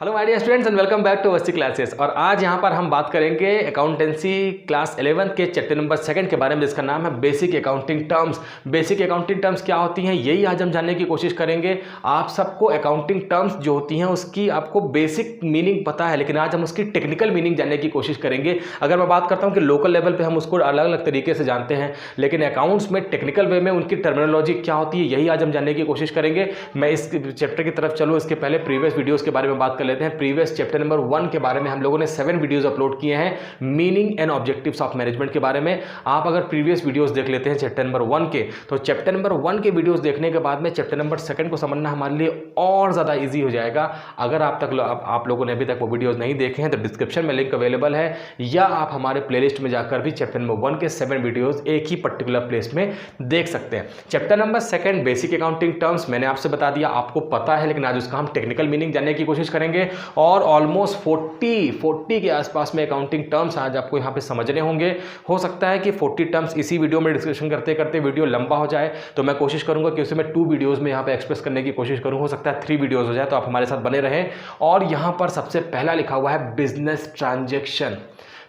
Hello my dear students and welcome back to Awasthi classes. और आज यहाँ पर हम बात करेंगे अकाउंटेंसी क्लास 11 के चैप्टर नंबर 2 के बारे में, जिसका नाम है basic accounting terms. Basic accounting terms क्या होती हैं, यही आज हम जानने की कोशिश करेंगे। आप सबको अकाउंटिंग टर्म्स जो होती हैं उसकी आपको बेसिक मीनिंग पता है, लेकिन आज हम उसकी टेक्निकल मीनिंग जानने की कोशिश करेंगे। अगर मैं बात करता हूँ कि लोकल लेवल पर हम उसको अलग अलग तरीके से जानते हैं, लेकिन अकाउंट्स में टेक्निकल वे में उनकी टर्मिनोलॉजी क्या होती है, यही आज हम जानने की कोशिश करेंगे। मैं इस चैप्टर की तरफ चलूँ इसके पहले प्रीवियस वीडियोज़ के बारे में बात कर लेते हैं। प्रीवियस चैप्टर नंबर 1 के बारे में हम लोगों ने 7 वीडियोस अपलोड किए हैं, meaning and objectives of management के बारे में। आप अगर प्रीवियस वीडियोस देख लेते हैं चैप्टर नंबर 1 के, तो चैप्टर नंबर 1 के वीडियोस देखने के बाद में चैप्टर नंबर 2 को समझना हमारे लिए और ज़्यादा ईजी हो जाएगा। अगर आप लोगों ने अभी तक वो वीडियोज़ नहीं देखे हैं तो डिस्क्रिप्शन में लिंक अवेलेबल है, या आप हमारे प्लेलिस्ट में जाकर भी चैप्टर नंबर 1 के 7 वीडियोज़ एक ही पर्टिकुलर प्लेस में देख सकते हैं। Chapter number 2 basic accounting terms मैंने आपसे बता दिया, आपको पता है, लेकिन आज उसका हम टेक्निकल मीनिंग जानने की कोशिश करेंगे। और ऑलमोस्ट 40 के आसपास में अकाउंटिंग टर्म्स आज आपको यहाँ पे समझने होंगे। हो सकता है कि 40 टर्म्स इसी वीडियो में डिस्कशन करते करते वीडियो लंबा हो जाए, तो मैं कोशिश करूंगा कि उसे मैं 2 वीडियोस में यहाँ पे एक्सप्रेस करने की कोशिश करूँ। हो सकता है 3 वीडियोस हो जाए, तो आप हमारे साथ बने रहें। और यहाँ पर सबसे पहला लिखा हुआ है बिजनेस ट्रांजेक्शन।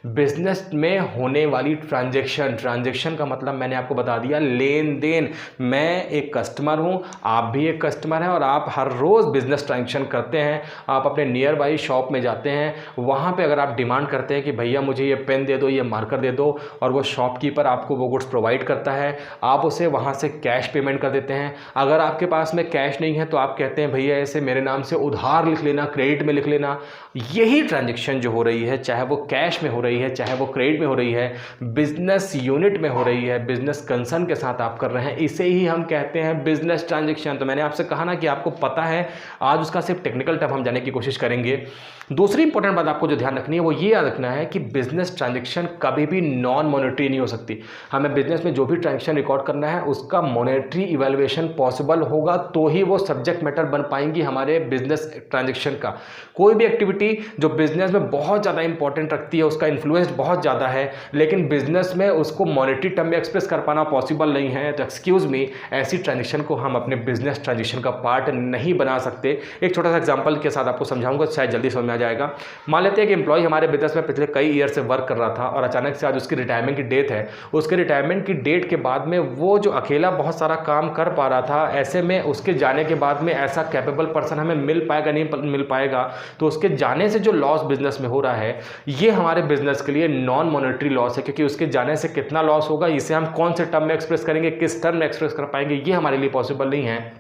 बिजनेस में होने वाली ट्रांजैक्शन का मतलब मैंने आपको बता दिया, लेन देन। मैं एक कस्टमर हूं, आप भी एक कस्टमर हैं, और आप हर रोज़ बिजनेस ट्रांजैक्शन करते हैं। आप अपने नियर बाई शॉप में जाते हैं, वहां पे अगर आप डिमांड करते हैं कि भैया मुझे ये पेन दे दो, ये मार्कर दे दो, और वो शॉपकीपर आपको वो गुड्स प्रोवाइड करता है, आप उसे वहाँ से कैश पेमेंट कर देते हैं। अगर आपके पास में कैश नहीं है तो आप कहते हैं भैया ऐसे मेरे नाम से उधार लिख लेना, क्रेडिट में लिख लेना। यही ट्रांजैक्शन जो हो रही है, चाहे वो कैश में हो रही है, चाहे वो क्रेडिट में हो रही है, बिजनेस यूनिट में हो रही है, बिजनेस कंसर्न के साथ आप कर रहे हैं, इसे ही हम कहते हैं बिजनेस ट्रांजैक्शन। तो मैंने आपसे कहा ना कि आपको पता है, आज उसका सिर्फ टेक्निकल टर्म हम जानने की कोशिश करेंगे। दूसरी इंपॉर्टेंट बात आपको जो ध्यान रखनी है वो ये याद रखना है कि बिजनेस ट्रांजैक्शन कभी भी नॉन मॉनेटरी नहीं हो सकती। हमें बिजनेस में जो भी ट्रांजैक्शन रिकॉर्ड करना है उसका मॉनेटरी इवैल्यूएशन पॉसिबल होगा, तो ही वो सब्जेक्ट मैटर बन पाएंगी हमारे बिजनेस ट्रांजैक्शन का। कोई भी एक्टिविटी जो बिजनेस में बहुत ज़्यादा इंपॉर्टेंट रखती है, उसका इन्फ्लुएंस बहुत ज़्यादा है, लेकिन बिजनेस में उसको मॉनेटरी टर्म में एक्सप्रेस कर पाना पॉसिबल नहीं है, तो एक्सक्यूज़ मी, ऐसी ट्रांजैक्शन को हम अपने बिजनेस ट्रांजैक्शन का पार्ट नहीं बना सकते। एक छोटा सा एग्जांपल के साथ आपको समझाऊंगा, शायद जल्दी समझ में आ जाएगा। मान लेते हैं कि एम्प्लॉय हमारे बिजनेस में पिछले कई ईयर से वर्क कर रहा था, और अचानक से आज उसकी रिटायरमेंट की डेट है। उसके रिटायरमेंट की डेट के बाद में वो जो अकेला बहुत सारा काम कर पा रहा था, ऐसे में उसके जाने के बाद में ऐसा कैपेबल पर्सन हमें मिल पाएगा, नहीं मिल पाएगा, तो उसके जाने से जो लॉस बिजनेस में हो रहा है, ये हमारे बिजनेस के लिए नॉन मॉनेटरी लॉस है। क्योंकि उसके जाने से कितना लॉस होगा, इसे हम कौन से टर्म में एक्सप्रेस करेंगे, किस टर्म में एक्सप्रेस कर पाएंगे, ये हमारे लिए पॉसिबल नहीं है,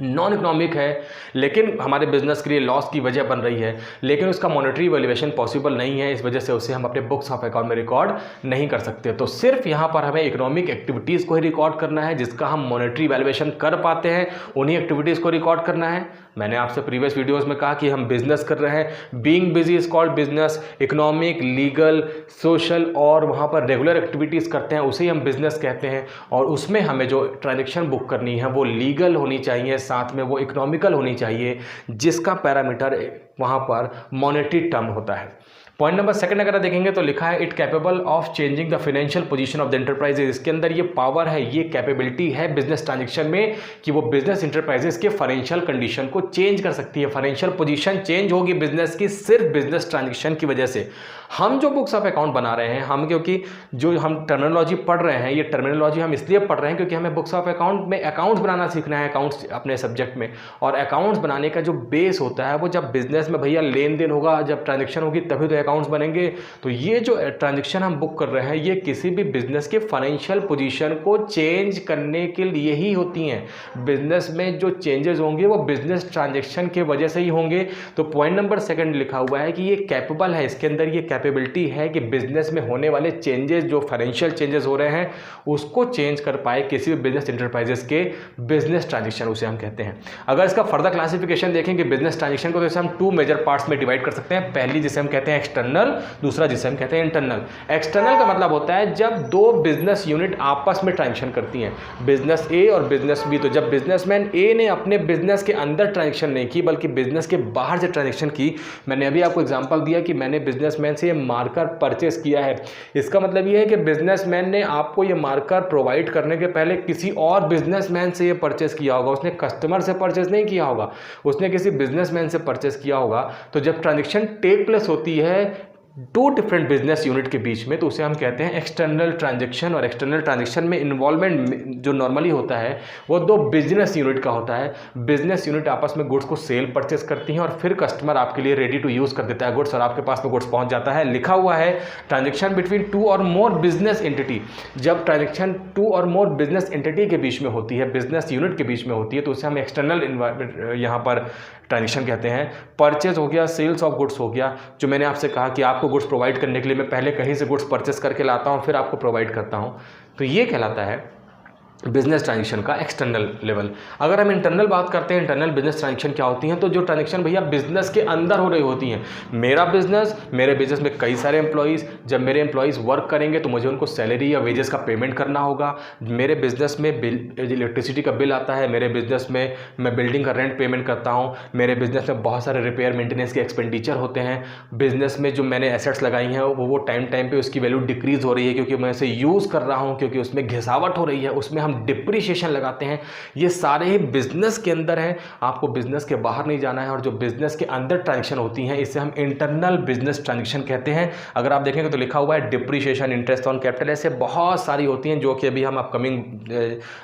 नॉन इकोनॉमिक है, लेकिन हमारे बिजनेस के लिए लॉस की वजह बन रही है, लेकिन उसका मॉनेटरी वैल्यूएशन पॉसिबल नहीं है। इस वजह से उसे हम अपने बुक्स ऑफ अकाउंट में रिकॉर्ड नहीं कर सकते। तो सिर्फ यहाँ पर हमें इकोनॉमिक एक्टिविटीज़ को ही रिकॉर्ड करना है, जिसका हम मॉनेटरी वैल्यूएशन कर पाते हैं, उन्हीं एक्टिविटीज़ को रिकॉर्ड करना है। मैंने आपसे प्रीवियस वीडियोस में कहा कि हम बिजनेस कर रहे हैं, being busy is called business. Economic, legal, social और वहाँ पर रेगुलर एक्टिविटीज़ करते हैं, उसे ही हम बिजनेस कहते हैं। और उसमें हमें जो ट्रांजैक्शन बुक करनी है वो लीगल होनी चाहिए, साथ में वो इकोनॉमिकल होनी चाहिए, जिसका पैरामीटर वहाँ पर मॉनेटरी टर्म होता है। पॉइंट नंबर 2 अगर देखेंगे तो लिखा है it capable of changing the financial position of the enterprises. इसके अंदर ये पावर है, ये कैपेबिलिटी है बिजनेस ट्रांजैक्शन में कि वो बिजनेस इंटरप्राइजेज के फाइनेंशियल कंडीशन को चेंज कर सकती है। फाइनेंशियल पोजीशन चेंज होगी बिजनेस की सिर्फ बिजनेस ट्रांजैक्शन की वजह से। हम जो बुक्स ऑफ अकाउंट बना रहे हैं, हम क्योंकि जो हम टर्मिनोलॉजी पढ़ रहे हैं, ये टर्मिनोलॉजी हम इसलिए पढ़ रहे हैं क्योंकि हमें बुक्स ऑफ अकाउंट में अकाउंट्स बनाना सीखना है, अकाउंट्स अपने सब्जेक्ट में। और अकाउंट्स बनाने का जो बेस होता है वो जब बिजनेस में भैया लेन देन होगा, जब ट्रांजैक्शन होगी, तभी तो अकाउंट्स बनेंगे। तो ये जो ट्रांजैक्शन हम बुक कर रहे हैं, ये किसी भी बिजनेस के फाइनेंशियल पोजीशन को चेंज करने के लिए ही होती हैं। बिजनेस में जो चेंजेस होंगे वो बिजनेस ट्रांजैक्शन के वजह से ही होंगे। तो पॉइंट नंबर 2 लिखा हुआ है कि ये कैपेबल है, इसके अंदर ये कैपेबिलिटी है कि बिजनेस में होने वाले चेंजेस, जो फाइनेंशियल चेंजेस हो रहे हैं, उसको चेंज कर पाए किसी भी बिजनेस इंटरप्राइजेस के बिजनेस ट्रांजैक्शन, उसे हम कहते हैं। अगर इसका फर्दर क्लासिफिकेशन देखें कि बिजनेस ट्रांजैक्शन को, तो इसे हम 2 मेजर पार्ट्स में डिवाइड कर सकते हैं। पहली जिसे हम कहते हैं एक्सटर्नल, दूसरा जिसे हम कहते हैं इंटरनल। एक्सटर्नल का मतलब होता है जब दो बिजनेस यूनिट आपस में ट्रांजेक्शन करती हैं, बिजनेस ए और बिजनेस बी। तो जब बिजनेसमैन ए ने अपने बिजनेस के अंदर ट्रांजेक्शन नहीं की बल्कि बिजनेस के बाहर से ट्रांजेक्शन की, मैंने अभी आपको एग्जांपल दिया कि मैंने बिजनेसमैन से ये मार्कर परचेस किया है, इसका मतलब ये है कि बिजनेसमैन ने आपको ये मार्कर प्रोवाइड करने के पहले किसी और बिजनेसमैन से ये परचेस किया होगा, उसने कस्टमर से परचेस नहीं किया होगा, उसने किसी बिजनेसमैन से परचेस किया होगा। तो जब ट्रांजेक्शन टेक प्लेस होती है टू डिफरेंट बिजनेस यूनिट के बीच में, तो उसे हम कहते हैं एक्सटर्नल ट्रांजैक्शन। और एक्सटर्नल ट्रांजैक्शन में इन्वॉल्वमेंट जो नॉर्मली होता है वो दो बिजनेस यूनिट का होता है। बिजनेस यूनिट आपस में गुड्स को सेल परचेस करती हैं और फिर कस्टमर आपके लिए रेडी टू यूज़ कर देता है गुड्स और आपके पास में गुड्स पहुंच जाता है। लिखा हुआ है ट्रांजेक्शन बिटवीन टू और मोर बिजनेस एंटिटी। जब ट्रांजेक्शन टू और मोर बिजनेस एंटिटी के बीच में होती है, बिजनेस यूनिट के बीच में होती है, तो उसे हम एक्सटर्नल यहाँ पर ट्रांजेक्शन कहते हैं। परचेज हो गया, सेल्स ऑफ गुड्स हो गया, जो मैंने आपसे कहा कि आपको गुड्स प्रोवाइड करने के लिए मैं पहले कहीं से गुड्स परचेस करके लाता हूं फिर आपको प्रोवाइड करता हूं, तो ये कहलाता है बिजनेस ट्रांजेक्शन का एक्सटर्नल लेवल। अगर हम इंटरनल बात करते हैं, इंटरनल बिजनेस ट्रांजेक्शन क्या होती हैं, तो जो ट्रांजेक्शन भैया बिजनेस के अंदर हो रही होती हैं। मेरे बिजनेस में कई सारे एम्प्लॉइज़, जब मेरे एम्प्लॉइज़ वर्क करेंगे तो मुझे उनको सैलरी या वेजेस का पेमेंट करना होगा। मेरे बिजनेस में इलेक्ट्रिसिटी का बिल आता है, मेरे बिजनेस में मैं बिल्डिंग का रेंट पेमेंट करता हूँ, मेरे बिजनेस में बहुत सारे रिपेयर मेंटेनेंस के एक्सपेंडिचर होते हैं। बिजनेस में जो मैंने एसेट्स लगाई हैं वो टाइम पे उसकी वैल्यू डिक्रीज़ हो रही है क्योंकि मैं इसे यूज़ कर रहा हूँ, क्योंकि उसमें घिसावट हो रही है, उसमें हम डिप्रिसिएशन लगाते हैं। ये सारे ही बिजनेस के अंदर हैं, आपको बिजनेस के बाहर नहीं जाना है। और जो बिजनेस के अंदर ट्रांजेक्शन होती हैं इसे हम इंटरनल बिजनेस ट्रांजेक्शन कहते हैं। अगर आप देखेंगे तो लिखा हुआ है डिप्रिसिएशन, इंटरेस्ट ऑन कैपिटल, ऐसे बहुत सारी होती हैं जो कि अभी हम अपकमिंग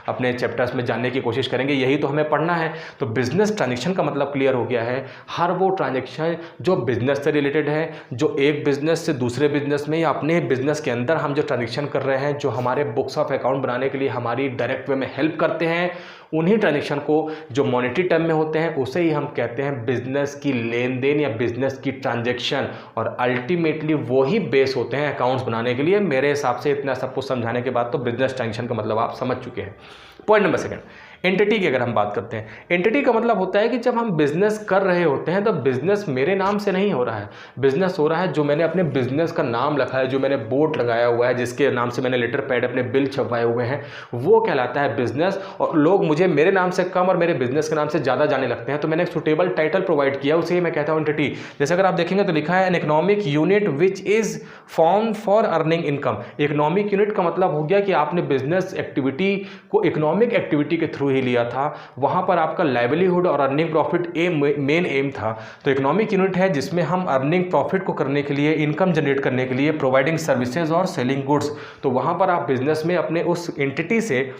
अपने चैप्टर्स में जानने की कोशिश करेंगे, यही तो हमें पढ़ना है। तो बिजनेस ट्रांजेक्शन का मतलब क्लियर हो गया है, हर वो ट्रांजेक्शन जो बिजनेस से रिलेटेड है, जो एक बिजनेस से दूसरे बिजनेस में या अपने बिजनेस के अंदर हम जो ट्रांजेक्शन कर रहे हैं, जो हमारे बुक्स ऑफ अकाउंट बनाने के लिए हमारी डायरेक्ट वे में हेल्प करते हैं, उन्हीं ट्रांजेक्शन को जो मॉनेटरी टर्म में होते हैं उसे ही हम कहते हैं बिजनेस की लेन देन या बिजनेस की ट्रांजेक्शन। और अल्टीमेटली वो ही बेस होते हैं अकाउंट्स बनाने के लिए। मेरे हिसाब से इतना सब कुछ समझाने के बाद तो बिजनेस ट्रांजेक्शन का मतलब आप समझ चुके हैं। पॉइंट नंबर सेकंड, एंटिटी की अगर हम बात करते हैं, एंटिटी का मतलब होता है कि जब हम बिजनेस कर रहे होते हैं तो बिजनेस मेरे नाम से नहीं हो रहा है, बिजनेस हो रहा है जो मैंने अपने बिजनेस का नाम रखा है, जो मैंने बोर्ड लगाया हुआ है, जिसके नाम से मैंने लेटर पैड अपने बिल छपवाए हुए हैं, वो कहलाता है बिजनेस। और लोग मुझे मेरे नाम से कम और मेरे बिजनेस के नाम से ज़्यादा जाने लगते हैं, तो मैंने एक सुटेबल टाइटल प्रोवाइड किया, उसे ही मैं कहता हूँ एंटिटी। जैसे अगर आप देखेंगे तो लिखा है an economic unit which is form for earning income. Economic unit का मतलब हो गया कि आपने बिजनेस एक्टिविटी को इकोनॉमिक एक्टिविटी के थ्रू ही लिया था, वहां पर आपका लाइवलीहुड और अर्निंग प्रॉफिट मेन एम था। तो इकोनॉमिक यूनिट है जिसमें हम अर्निंग प्रॉफिट को करने के लिए, इनकम जनरेट करने के लिए प्रोवाइडिंग सर्विसेज और सेलिंग गुड्स, तो वहां पर आप बिजनेस में अपने उस एंटिटी से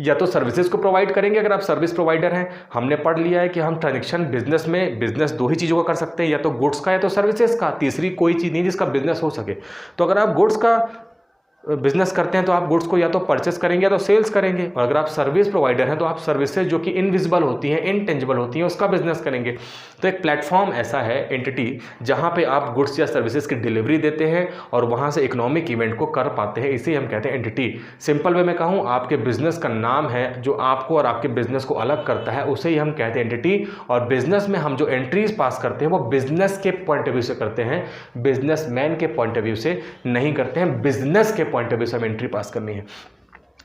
या तो सर्विसेज को प्रोवाइड करेंगे, अगर आप सर्विस प्रोवाइडर हैं। हमने पढ़ लिया है कि हम ट्रांजेक्शन बिजनेस में बिजनेस दो ही चीज़ों का कर सकते हैं, या तो गुड्स का या तो सर्विसेज का, तीसरी कोई चीज़ नहीं जिसका बिजनेस हो सके। तो अगर आप गुड्स का बिजनेस करते हैं तो आप गुड्स को या तो परचेस करेंगे या तो सेल्स करेंगे, और अगर आप सर्विस प्रोवाइडर हैं तो आप सर्विसेज जो कि इनविजिबल होती हैं, इनटेंजिबल होती हैं, उसका बिजनेस करेंगे। तो एक प्लेटफॉर्म ऐसा है एंटिटी जहां पे आप गुड्स या सर्विसेज की डिलीवरी देते हैं और वहां से इकोनॉमिक इवेंट को कर पाते हैं, इसे हम कहते हैं एंटिटी। सिंपल वे में कहूँ, आपके बिजनेस का नाम है जो आपको और आपके बिजनेस को अलग करता है, उसे ही हम कहते हैं एंटिटी। और बिजनेस में हम जो एंट्रीज पास करते हैं वो बिजनेस के पॉइंट ऑफ व्यू से करते हैं, बिजनेसमैन के पॉइंट ऑफ व्यू से नहीं करते हैं, बिजनेस के पॉइंट ऑफ व्यू से हम एंट्री पास करनी है।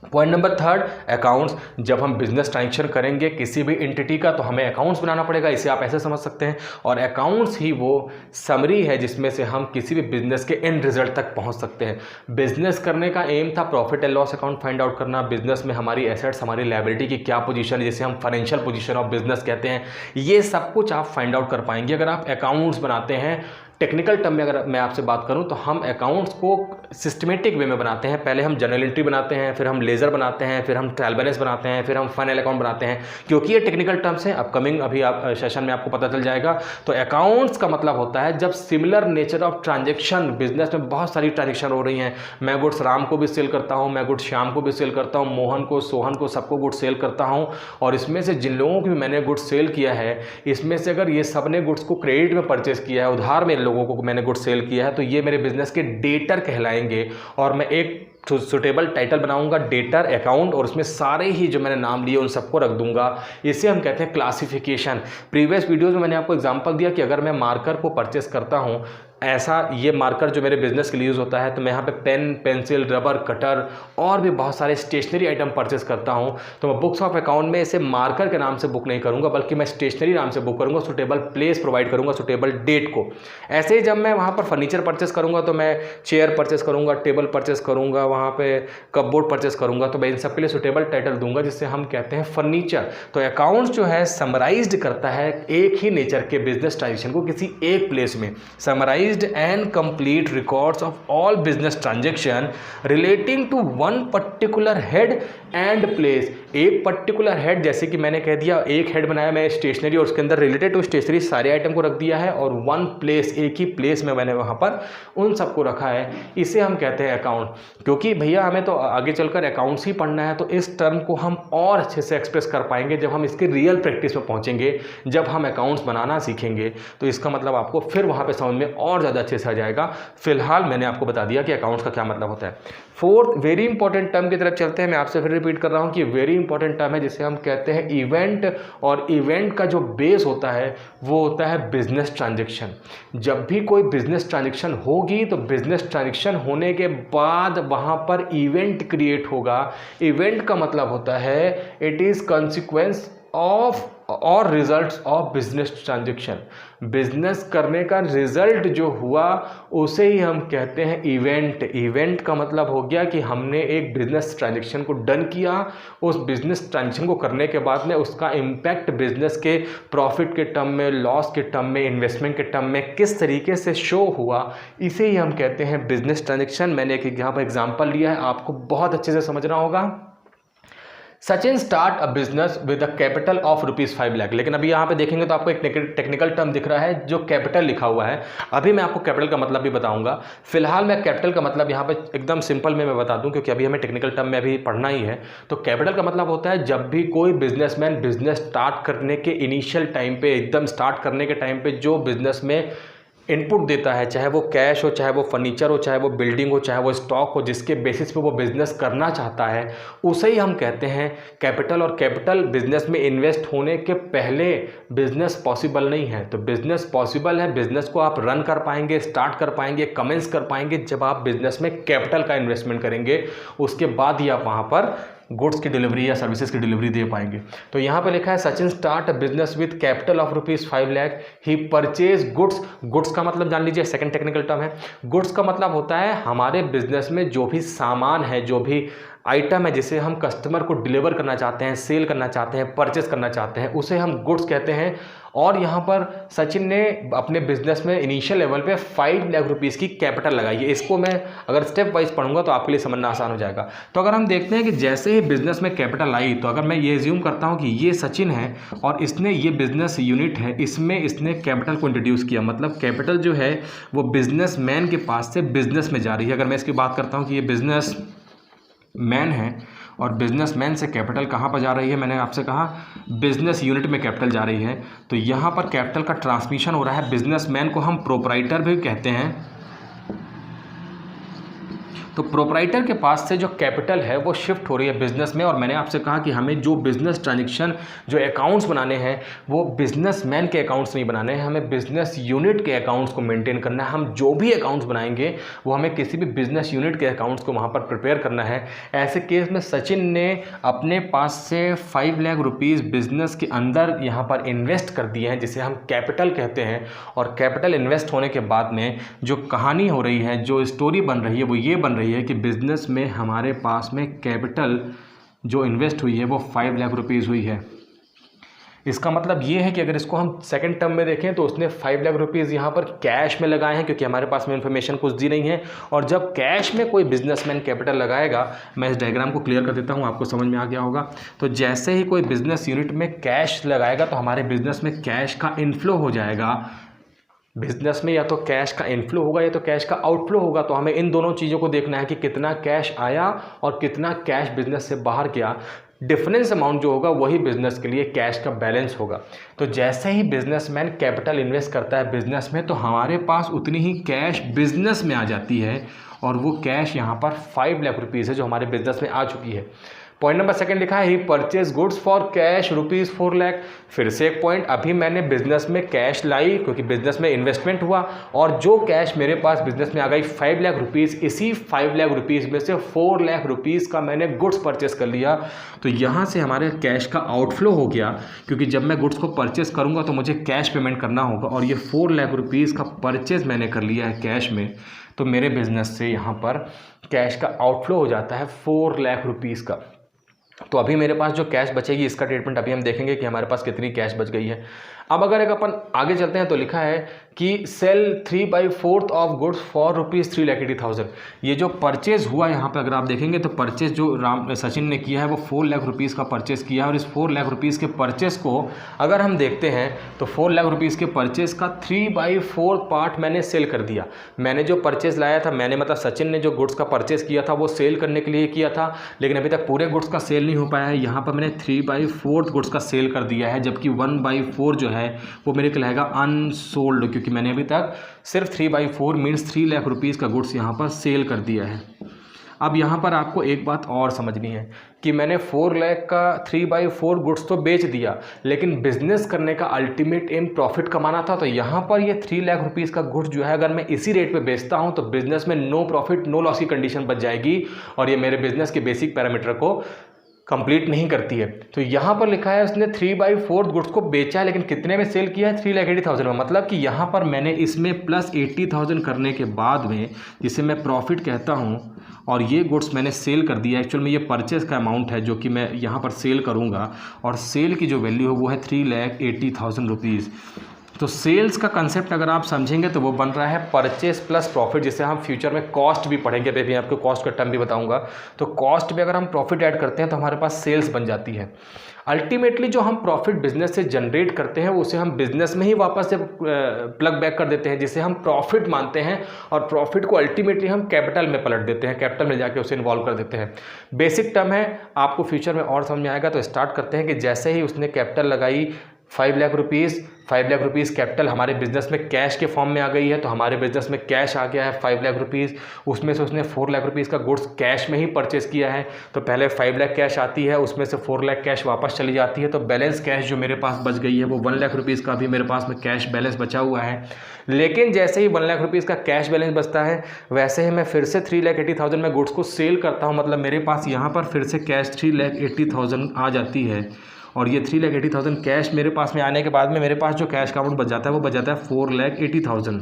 Point number third, accounts. जब हम बिजनेस ट्रांजेक्शन करेंगे किसी भी एंटिटी का तो हमें अकाउंट्स बनाना पड़ेगा, इसे आप ऐसे समझ सकते हैं। और अकाउंट्स ही वो समरी है जिसमें से हम किसी भी बिजनेस के एंड रिजल्ट तक पहुंच सकते हैं। बिजनेस करने का एम था profit and loss account find out करना, बिजनेस में हमारी एसेट्स, हमारी लायबिलिटी की क्या पोजीशन है, जिसे हम फाइनेंशियल पोजीशन ऑफ बिजनेस कहते हैं, ये सब कुछ आप फाइंड आउट कर पाएंगे अगर आप अकाउंट्स बनाते हैं। टेक्निकल टर्म में अगर मैं आपसे बात करूं तो हम अकाउंट्स को सिस्टमेटिक वे में बनाते हैं। पहले हम जर्नल एंट्री बनाते हैं, फिर हम लेजर बनाते हैं, फिर हम ट्रायल बैलेंस बनाते हैं, फिर हम फाइनल अकाउंट बनाते हैं। क्योंकि ये टेक्निकल टर्म्स हैं, अपकमिंग अभी आप सेशन में आपको पता चल जाएगा। तो अकाउंट्स का मतलब होता है जब similar nature of transaction, business में बहुत सारी ट्रांजेक्शन हो रही हैं, मैं गुड्स राम को भी सेल करता हूँ, मैं गुड्स श्याम को भी सेल करता हूँ, मोहन को, सोहन को, सबको गुड्स सेल करता हूँ, और इसमें से जिन लोगों को भी मैंने गुड्स सेल किया है, इसमें से अगर ये सब ने गुड्स को क्रेडिट में परचेस किया है, उधार में लोगों को मैंने गुड्स सेल किया है, तो ये मेरे बिजनेस के डेटर कहलाएंगे। और मैं एक सुटेबल टाइटल बनाऊंगा, डेटर अकाउंट, और उसमें सारे ही जो मैंने नाम लिए उन सबको रख दूंगा। इसे हम कहते हैं क्लासिफिकेशन। प्रीवियस वीडियोस में मैंने आपको एग्जांपल दिया कि अगर मैं मार्कर को परचेस करता हूं ऐसा ये मार्कर जो मेरे बिजनेस के लिए यूज़ होता है, तो मैं यहाँ पे पेन, पेंसिल, रबर, कटर और भी बहुत सारे स्टेशनरी आइटम परचेस करता हूँ। तो मैं बुक्स ऑफ अकाउंट में इसे मार्कर के नाम से बुक नहीं करूँगा, बल्कि मैं स्टेशनरी नाम से बुक करूँगा, सुटेबल प्लेस प्रोवाइड करूँगा, सुटेबल डेट को। ऐसे ही जब मैं वहाँ पर फर्नीचर परचेस करूँगा तो मैं चेयर परचेस करूँगा, टेबल परचेस करूँगा, वहाँ पे कपबोर्ड परचेस करूँगा, तो मैं इन सब के लिए सुटेबल टाइटल दूंगा, जिससे हम कहते हैं फर्नीचर। तो अकाउंट्स जो है समराइज्ड करता है एक ही नेचर के बिजनेस ट्रांजेक्शन को किसी एक प्लेस में। Summarized and complete records of all business transaction relating to one particular head and place. एक पर्टिकुलर हेड, जैसे कि मैंने कह दिया एक हेड बनाया मैं स्टेशनरी और उसके अंदर रिलेटेड टू स्टेशनरी सारे आइटम को रख दिया है, और वन प्लेस, एक ही प्लेस में मैंने वहाँ पर उन सबको रखा है, इसे हम कहते हैं अकाउंट। क्योंकि भैया हमें तो आगे चलकर अकाउंट्स ही पढ़ना है, तो इस टर्म को हम और अच्छे से एक्सप्रेस कर पाएंगे जब हम इसके रियल प्रैक्टिस में पहुंचेंगे, जब हम अकाउंट्स बनाना सीखेंगे, तो इसका मतलब आपको फिर वहाँ पे समझ में और ज़्यादा अच्छे से आ जाएगा। फिलहाल मैंने आपको बता दिया कि अकाउंट्स का क्या मतलब होता है। फोर्थ वेरी इंपॉर्टेंट टर्म की तरफ चलते हैं। मैं आपसे फिर रिपीट कर रहा हूँ कि वेरी इंपॉर्टेंट टर्म है जिसे हम कहते हैं इवेंट, और इवेंट का जो बेस होता है वो होता है बिजनेस ट्रांजेक्शन। जब भी कोई बिजनेस ट्रांजेक्शन होगी तो बिजनेस ट्रांजेक्शन होने के बाद वहाँ पर इवेंट क्रिएट होगा। इवेंट का मतलब होता है इट इज़ कॉन्सिक्वेंस ऑफ और results of business transaction. Business करने का रिजल्ट जो हुआ उसे ही हम कहते हैं इवेंट। इवेंट का मतलब हो गया कि हमने एक बिजनेस ट्रांजेक्शन को डन किया, उस बिजनेस ट्रांजेक्शन को करने के बाद में उसका इम्पैक्ट बिजनेस के प्रॉफिट के टर्म में, लॉस के टर्म में, इन्वेस्टमेंट के टर्म में किस तरीके से शो हुआ, इसे ही हम कहते हैं बिजनेस ट्रांजेक्शन। मैंने एक यहाँ पर एग्जाम्पल लिया है, आपको बहुत अच्छे से समझना होगा। Sachin start a business with a capital of ₹5 lakh. लेकिन अभी यहाँ पे देखेंगे तो आपको एक टेक्निकल टर्म दिख रहा है जो कैपिटल लिखा हुआ है। अभी मैं आपको कैपिटल का मतलब भी बताऊंगा। फिलहाल मैं कैपिटल का मतलब यहाँ पे एकदम सिंपल में मैं बता दूं, क्योंकि अभी हमें टेक्निकल टर्म में अभी पढ़ना ही है। तो कैपिटल का मतलब होता है जब भी कोई बिजनेसमैन बिजनेस स्टार्ट करने के इनिशियल टाइम पे, एकदम स्टार्ट करने के टाइम पे जो बिजनेस में इनपुट देता है, चाहे वो कैश हो, चाहे वो फर्नीचर हो, चाहे वो बिल्डिंग हो, चाहे वो स्टॉक हो, जिसके बेसिस पे वो बिजनेस करना चाहता है, उसे ही हम कहते हैं कैपिटल। और कैपिटल बिजनेस में इन्वेस्ट होने के पहले बिजनेस पॉसिबल नहीं है। तो बिजनेस पॉसिबल है, बिजनेस को आप रन कर पाएंगे, स्टार्ट कर पाएंगे, कमेंस कर पाएंगे जब आप बिजनेस में कैपिटल का इन्वेस्टमेंट करेंगे। उसके बाद ही आप वहाँ पर गुड्स की डिलीवरी या सर्विसेज की डिलीवरी दे पाएंगे। तो यहाँ पे लिखा है Sachin start a business with capital of ₹5 lakh, he purchase goods. Goods का मतलब जान लीजिए, सेकंड टेक्निकल टर्म है। गुड्स का मतलब होता है हमारे बिजनेस में जो भी सामान है, जो भी आइटम है जिसे हम कस्टमर को डिलीवर करना चाहते हैं, सेल करना चाहते हैं, परचेस करना चाहते हैं, उसे हम गुड्स कहते हैं। और यहाँ पर सचिन ने अपने बिजनेस में इनिशियल लेवल पे 5 लाख रुपीज़ की कैपिटल लगाई है। इसको मैं अगर स्टेप वाइज पढ़ूंगा तो आपके लिए समझना आसान हो जाएगा। तो अगर हम देखते हैं कि जैसे ही बिजनेस में कैपिटल आई, तो अगर मैं ये एज्यूम करता हूँ कि ये सचिन है और इसने ये बिजनेस यूनिट है, इसमें इसने कैपिटल को इंट्रोड्यूस किया, मतलब कैपिटल जो है वो बिजनेस मैन के पास से बिजनेस में जा रही है। अगर मैं इसकी बात करता हूँ कि ये बिजनेस मैन है और बिजनेसमैन से कैपिटल कहाँ पर जा रही है, मैंने आपसे कहा बिजनेस यूनिट में कैपिटल जा रही है। तो यहाँ पर कैपिटल का ट्रांसमिशन हो रहा है। बिजनेसमैन को हम प्रोप्राइटर भी कहते हैं। तो प्रोप्राइटर के पास से जो कैपिटल है वो शिफ्ट हो रही है बिजनेस में। और मैंने आपसे कहा कि हमें जो बिजनेस ट्रांजेक्शन, जो अकाउंट्स बनाने हैं वो बिजनेसमैन के अकाउंट्स नहीं बनाने हैं, हमें बिजनेस यूनिट के अकाउंट्स को मेंटेन करना है। हम जो भी अकाउंट्स बनाएंगे वो हमें किसी भी बिजनेस यूनिट के अकाउंट्स को वहाँ पर प्रिपेयर करना है। ऐसे केस में सचिन ने अपने पास से 5 लाख रुपीज़ बिजनेस के अंदर यहाँ पर इन्वेस्ट कर दिए हैं, जिसे हम कैपिटल कहते हैं। और कैपिटल इन्वेस्ट होने के बाद में जो कहानी हो रही है, जो स्टोरी बन रही है, वो ये बन रही है कि बिजनेस में हमारे पास में कैपिटल जो इन्वेस्ट हुई है वो 5 लाख रुपीज़ हुई है। इसका मतलब ये है कि अगर इसको हम सेकंड टर्म में देखें तो उसने 5 लाख रुपीज़ यहाँ पर कैश में लगाए हैं, क्योंकि हमारे पास में इन्फॉर्मेशन कुछ दी नहीं है। और जब कैश में कोई बिजनेसमैन कैपिटल लगाएगा, मैं इस डायग्राम को क्लियर कर देता हूँ, आपको समझ में आ गया होगा। तो जैसे ही कोई बिजनेस यूनिट में कैश लगाएगा तो हमारे बिजनेस में कैश का इनफ्लो हो जाएगा। बिजनेस में या तो कैश का इनफ्लो होगा या तो कैश का आउटफ्लो होगा। तो हमें इन दोनों चीज़ों को देखना है कि कितना कैश आया और कितना कैश बिजनेस से बाहर गया। डिफरेंस अमाउंट जो होगा वही बिजनेस के लिए कैश का बैलेंस होगा। तो जैसे ही बिजनेसमैन कैपिटल इन्वेस्ट करता है बिजनेस में, तो हमारे पास उतनी ही कैश बिजनेस में आ जाती है। और वो कैश यहाँ पर 5 लाख रुपीज़ है जो हमारे बिजनेस में आ चुकी है। पॉइंट नंबर सेकंड लिखा है ही purchase goods for cash ₹4 lakh. फिर से एक पॉइंट, अभी मैंने बिजनेस में कैश लाई क्योंकि बिजनेस में इन्वेस्टमेंट हुआ और जो कैश मेरे पास बिजनेस में आ गई 5 लाख रुपीज़, इसी 5 लाख रुपीज़ में से 4 लाख रुपीज़ का मैंने गुड्स परचेस कर लिया। तो यहाँ से हमारे कैश का आउटफ्लो हो गया क्योंकि जब मैं गुड्स को परचेस करूँगा तो मुझे कैश पेमेंट करना होगा और ये 4 लाख रुपीज़ का परचेज मैंने कर लिया है कैश में। तो मेरे बिजनेस से यहाँ पर कैश का आउटफ्लो हो जाता है 4 लाख रुपीज़ का। तो अभी मेरे पास जो कैश बचेगी इसका ट्रीटमेंट अभी हम देखेंगे कि हमारे पास कितनी कैश बच गई है। अब अगर एक अपन आगे चलते हैं तो लिखा है कि सेल 3/4 ऑफ गुड्स फॉर ₹3,80,000। ये जो परचेज हुआ यहाँ पे अगर आप देखेंगे तो परचेज जो सचिन ने किया है वो 4 लाख रुपीज़ का परचेज किया है और इस 4 लाख रुपीज़ के परचेज को अगर हम देखते हैं तो 4 लाख रुपीज़ के परचेज का 3/4 पार्ट मैंने सेल कर दिया। मैंने जो परचेज लाया था, मैंने मतलब सचिन ने जो गुड्स का परचेज किया था वो सेल करने के लिए किया था, लेकिन अभी तक पूरे गुड्स का सेल नहीं हो पाया है। यहाँ पर मैंने 3/4 गुड्स का सेल कर दिया है, जबकि 1/4 जो है वो मेरे कहलाएगा अनसोल्ड, क्योंकि मैंने अभी तक सिर्फ 3/4 मीन्स 3 लाख रुपीज़ का गुड्स यहाँ पर सेल कर दिया है। अब यहाँ पर आपको एक बात और समझनी है कि मैंने 4 लाख का 3/4 गुड्स तो बेच दिया, लेकिन बिजनेस करने का अल्टीमेट एम प्रॉफिट कमाना था। तो यहाँ पर ये 3 लाख रुपीज़ का गुड्स जो है अगर मैं इसी रेट पे बेचता हूँ तो बिजनेस में नो प्रॉफिट नो लॉस की कंडीशन बच जाएगी और ये मेरे बिजनेस के बेसिक पैरामीटर को कंप्लीट नहीं करती है। तो यहाँ पर लिखा है उसने 3/4 गुड्स को बेचा है, लेकिन कितने में सेल किया है? 3,80,000 में। मतलब कि यहाँ पर मैंने इसमें प्लस 80,000 करने के बाद में, जिसे मैं प्रॉफिट कहता हूँ, और ये गुड्स मैंने सेल कर दिया। एक्चुअल में ये परचेज़ का अमाउंट है जो कि मैं यहाँ पर सेल करूँगा और सेल की जो वैल्यू है वो है 3,80,000 रुपीज़। तो सेल्स का कंसेप्ट अगर आप समझेंगे तो वो बन रहा है परचेस प्लस प्रॉफिट, जिसे हम फ्यूचर में कॉस्ट भी पढ़ेंगे। मैं आपको कॉस्ट का टर्म भी बताऊंगा। तो कॉस्ट में अगर हम प्रॉफिट ऐड करते हैं तो हमारे पास सेल्स बन जाती है। अल्टीमेटली जो हम प्रॉफिट बिजनेस से जनरेट करते हैं उसे हम बिजनेस में ही वापस से प्लग बैक कर देते हैं, जिसे हम प्रॉफिट मानते हैं, और प्रॉफिट को अल्टीमेटली हम कैपिटल में पलट देते हैं, कैपिटल में जाके उसे इन्वॉल्व कर देते हैं। बेसिक टर्म है, आपको फ्यूचर में और समझ में आएगा। तो स्टार्ट करते हैं कि जैसे ही उसने कैपिटल लगाई 5 lakh rupees, 5 lakh rupees capital हमारे बिजनेस में कैश के फॉर्म में आ गई है। तो हमारे बिजनेस में कैश आ गया है 5 लाख रुपीज़। उसमें से उसने 4 लाख रुपीज़ का गुड्स कैश में ही परचेस किया है। तो पहले 5 लाख कैश आती है, उसमें से 4 लाख कैश वापस चली जाती है। तो बैलेंस कैश जो मेरे पास बच गई है वो 1 लाख रुपीज़ का भी मेरे पास में कैश बैलेंस बचा हुआ है। लेकिन जैसे ही 1 लाख रुपीज़ का कैश बैलेंस बचता है वैसे ही मैं फिर से 3,80,000 में गुड्स को सेल करता हूँ। मतलब मेरे पास यहाँ पर फिर से कैश 3,80,000 आ जाती है। और ये 3,80,000 कैश मेरे पास में आने के बाद में मेरे पास जो कैश का अमाउंट बच जाता है वो बच जाता है 4,80,000।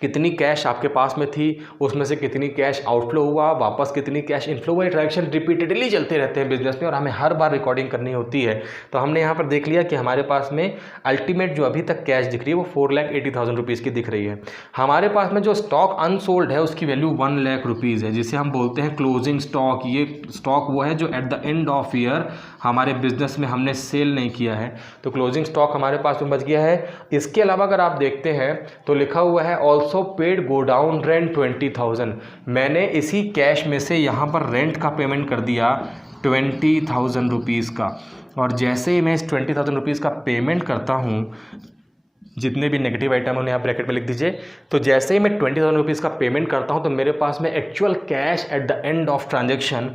कितनी कैश आपके पास में थी, उसमें से कितनी कैश आउटफ्लो हुआ, वापस कितनी कैश इनफ्लो हुआ, ट्रांजैक्शन रिपीटेडली चलते रहते हैं बिजनेस में और हमें हर बार रिकॉर्डिंग करनी होती है। तो हमने यहाँ पर देख लिया कि हमारे पास में अल्टीमेट जो अभी तक कैश दिख रही है वो 4,80,000 रुपीज़ की दिख रही है। हमारे पास में जो स्टॉक अनसोल्ड है उसकी वैल्यू 1 लाख रुपीज़ है, जिसे हम बोलते हैं क्लोजिंग स्टॉक। ये स्टॉक वो है जो at the end of year हमारे बिजनेस में हमने सेल नहीं किया है। तो क्लोजिंग स्टॉक हमारे पास में बच गया है। इसके अलावा अगर आप देखते हैं तो लिखा हुआ है also paid go down rent 20,000। मैंने इसी कैश में से यहाँ पर रेंट का पेमेंट कर दिया 20,000 रुपीज़ का। और जैसे ही मैं इस 20,000 रुपीज़ का पेमेंट करता हूँ, जितने भी नेगेटिव आइटम उन्हें आप ब्रैकेट में लिख दीजिए। तो जैसे ही मैं 20,000 रुपीज़ का पेमेंट करता हूँ तो मेरे पास में actual cash at the end of transaction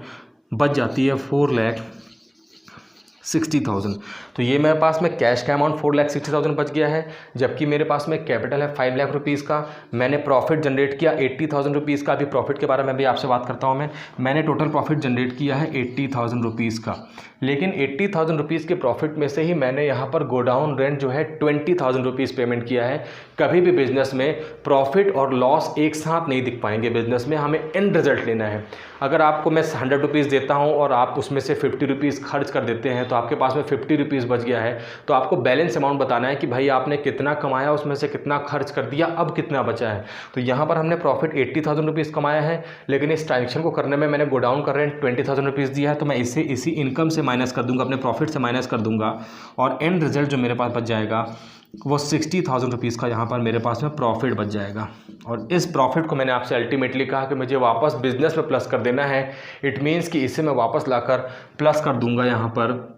बच जाती है 4,60,000। तो ये मेरे पास में कैश का अमाउंट 4,60,000 बच गया है, जबकि मेरे पास में कैपिटल है 5 लाख रुपीज़ का। मैंने प्रॉफिट जनरेट किया 80,000 रुपीज़ का। अभी प्रॉफिट के बारे में भी आपसे बात करता हूँ मैंने टोटल प्रॉफिट जनरेट किया है 80,000 रुपीज़ का। लेकिन 80,000 रुपीज़ के प्रॉफिट में से ही मैंने यहाँ पर गोडाउन रेंट जो है 20,000 रुपीज़ पेमेंट किया है। कभी भी बिजनेस में प्रॉफिट और लॉस एक साथ नहीं दिख पाएंगे। बिजनेस में हमें एंड रिजल्ट लेना है। अगर आपको मैं 100 रुपीज़ देता हूँ और आप उसमें से 50 रुपीज़ खर्च कर देते हैं तो आपके पास में 50 रुपीज़ बच गया है। तो आपको बैलेंस अमाउंट बताना है कि भाई आपने कितना कमाया, उसमें से कितना खर्च कर दिया, अब कितना बचा है। तो यहाँ पर हमने प्रॉफिट 80,000 रुपीज़ कमाया है, लेकिन इस ट्रांजेक्शन को करने में मैंने गोडाउन कर रेंट 20,000 रुपीज़ दिया है। तो मैं इसे इसी इनकम से माइनस कर दूंगा, अपने प्रॉफिट से माइनस कर दूंगा, और एंड रिजल्ट जो मेरे पास बच जाएगा वो 60,000 रुपीज़ का यहाँ पर मेरे पास में प्रॉफिट बच जाएगा। और इस प्रॉफिट को मैंने आपसे अल्टीमेटली कहा कि मुझे वापस बिजनेस में प्लस कर देना है। इट मीन्स कि इसे मैं वापस लाकर प्लस कर दूंगा यहाँ पर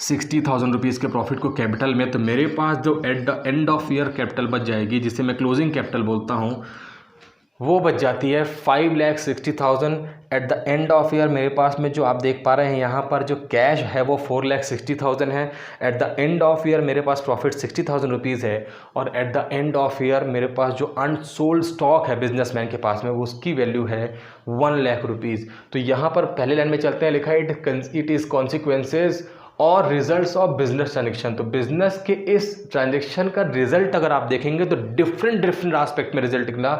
60,000 रुपीज़ के प्रॉफिट को कैपिटल में। तो मेरे पास जो at the end of year capital बच जाएगी, जिसे मैं क्लोजिंग कैपिटल बोलता हूँ, वो बच जाती है 5,60,000। At the end of year मेरे पास में जो आप देख पा रहे हैं यहाँ पर जो कैश है वो 4,60,000 है। At the end of year मेरे पास प्रॉफिट 60,000 रुपीज़ है। और at the end of year मेरे पास जो अनसोल्ड स्टॉक है बिजनेसमैन के पास में उसकी वैल्यू है 1 लाख रुपीज़। तो यहाँ पर पहले लाइन में चलते हैं, लिखा है इट इज़ कॉन्सिक्वेंसेज और रिजल्ट्स ऑफ बिजनेस ट्रांजेक्शन। तो बिजनेस के इस ट्रांजेक्शन का रिजल्ट अगर आप देखेंगे तो डिफरेंट एस्पेक्ट में रिजल्ट निकला।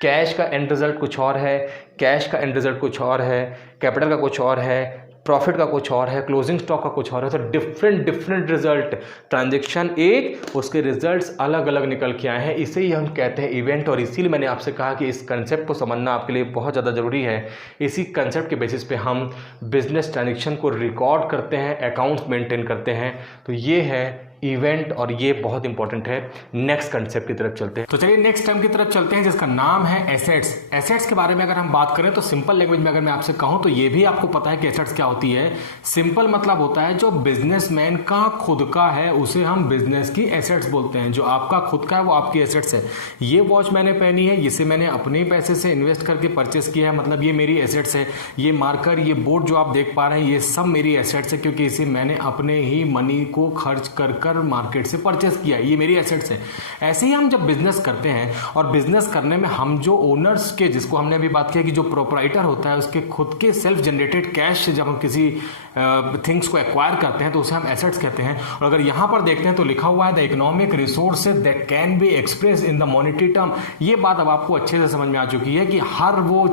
कैश का एंड रिजल्ट कुछ और है, कैश का एंड रिजल्ट कुछ और है, कैपिटल का कुछ और है, प्रॉफिट का कुछ और है, क्लोजिंग स्टॉक का कुछ और है। तो डिफरेंट रिजल्ट, ट्रांजेक्शन एक, उसके रिजल्ट्स अलग अलग निकल के आए हैं। इसे ही हम कहते हैं इवेंट। और इसीलिए मैंने आपसे कहा कि इस कंसेप्ट को समझना आपके लिए बहुत ज़्यादा ज़रूरी है। इसी कंसेप्ट के बेसिस पे हम बिजनेस ट्रांजेक्शन को रिकॉर्ड करते हैं, अकाउंट्स मेंटेन करते हैं। तो ये है इवेंट और ये बहुत इंपॉर्टेंट है। नेक्स्ट कंसेप्ट की तरफ चलते हैं। तो चलिए नेक्स्ट टर्म की तरफ चलते हैं जिसका नाम है एसेट्स। एसेट्स के बारे में अगर हम बात करें तो सिंपल लैंग्वेज में अगर मैं आपसे कहूं तो ये भी आपको पता है कि एसेट्स क्या होती है। सिंपल मतलब होता है जो बिजनेसमैन का खुद का है उसे हम बिजनेस की एसेट्स बोलते हैं। जो आपका खुद का है वो आपकी एसेट्स है। ये वॉच मैंने पहनी है, इसे मैंने अपने पैसे से इन्वेस्ट करके परचेस किया है, मतलब ये मेरी एसेट्स है। ये मार्कर, ये बोर्ड जो आप देख पा रहे हैं ये सब मेरी एसेट्स है, क्योंकि इसे मैंने अपने ही मनी को खर्च कर मार्केट से परचेस किया, ये मेरी एसेट्स है। ऐसे ही हम जब बिजनेस करते हैं और बिजनेस करने में हम जो ओनर्स के, जिसको हमने अभी बात किया कि जो प्रोप्राइटर होता है उसके खुद के सेल्फ जनरेटेड कैश से जब हम किसी थिंग्स को एक्वायर करते हैं तो उसे हम एसेट्स कहते हैं। और अगर यहां पर देखते हैं तो लिखा हुआ है the economic resources that can be express in the monetary term. ये बात अब आपको अच्छे से समझ में आ चुकी है कि हर वो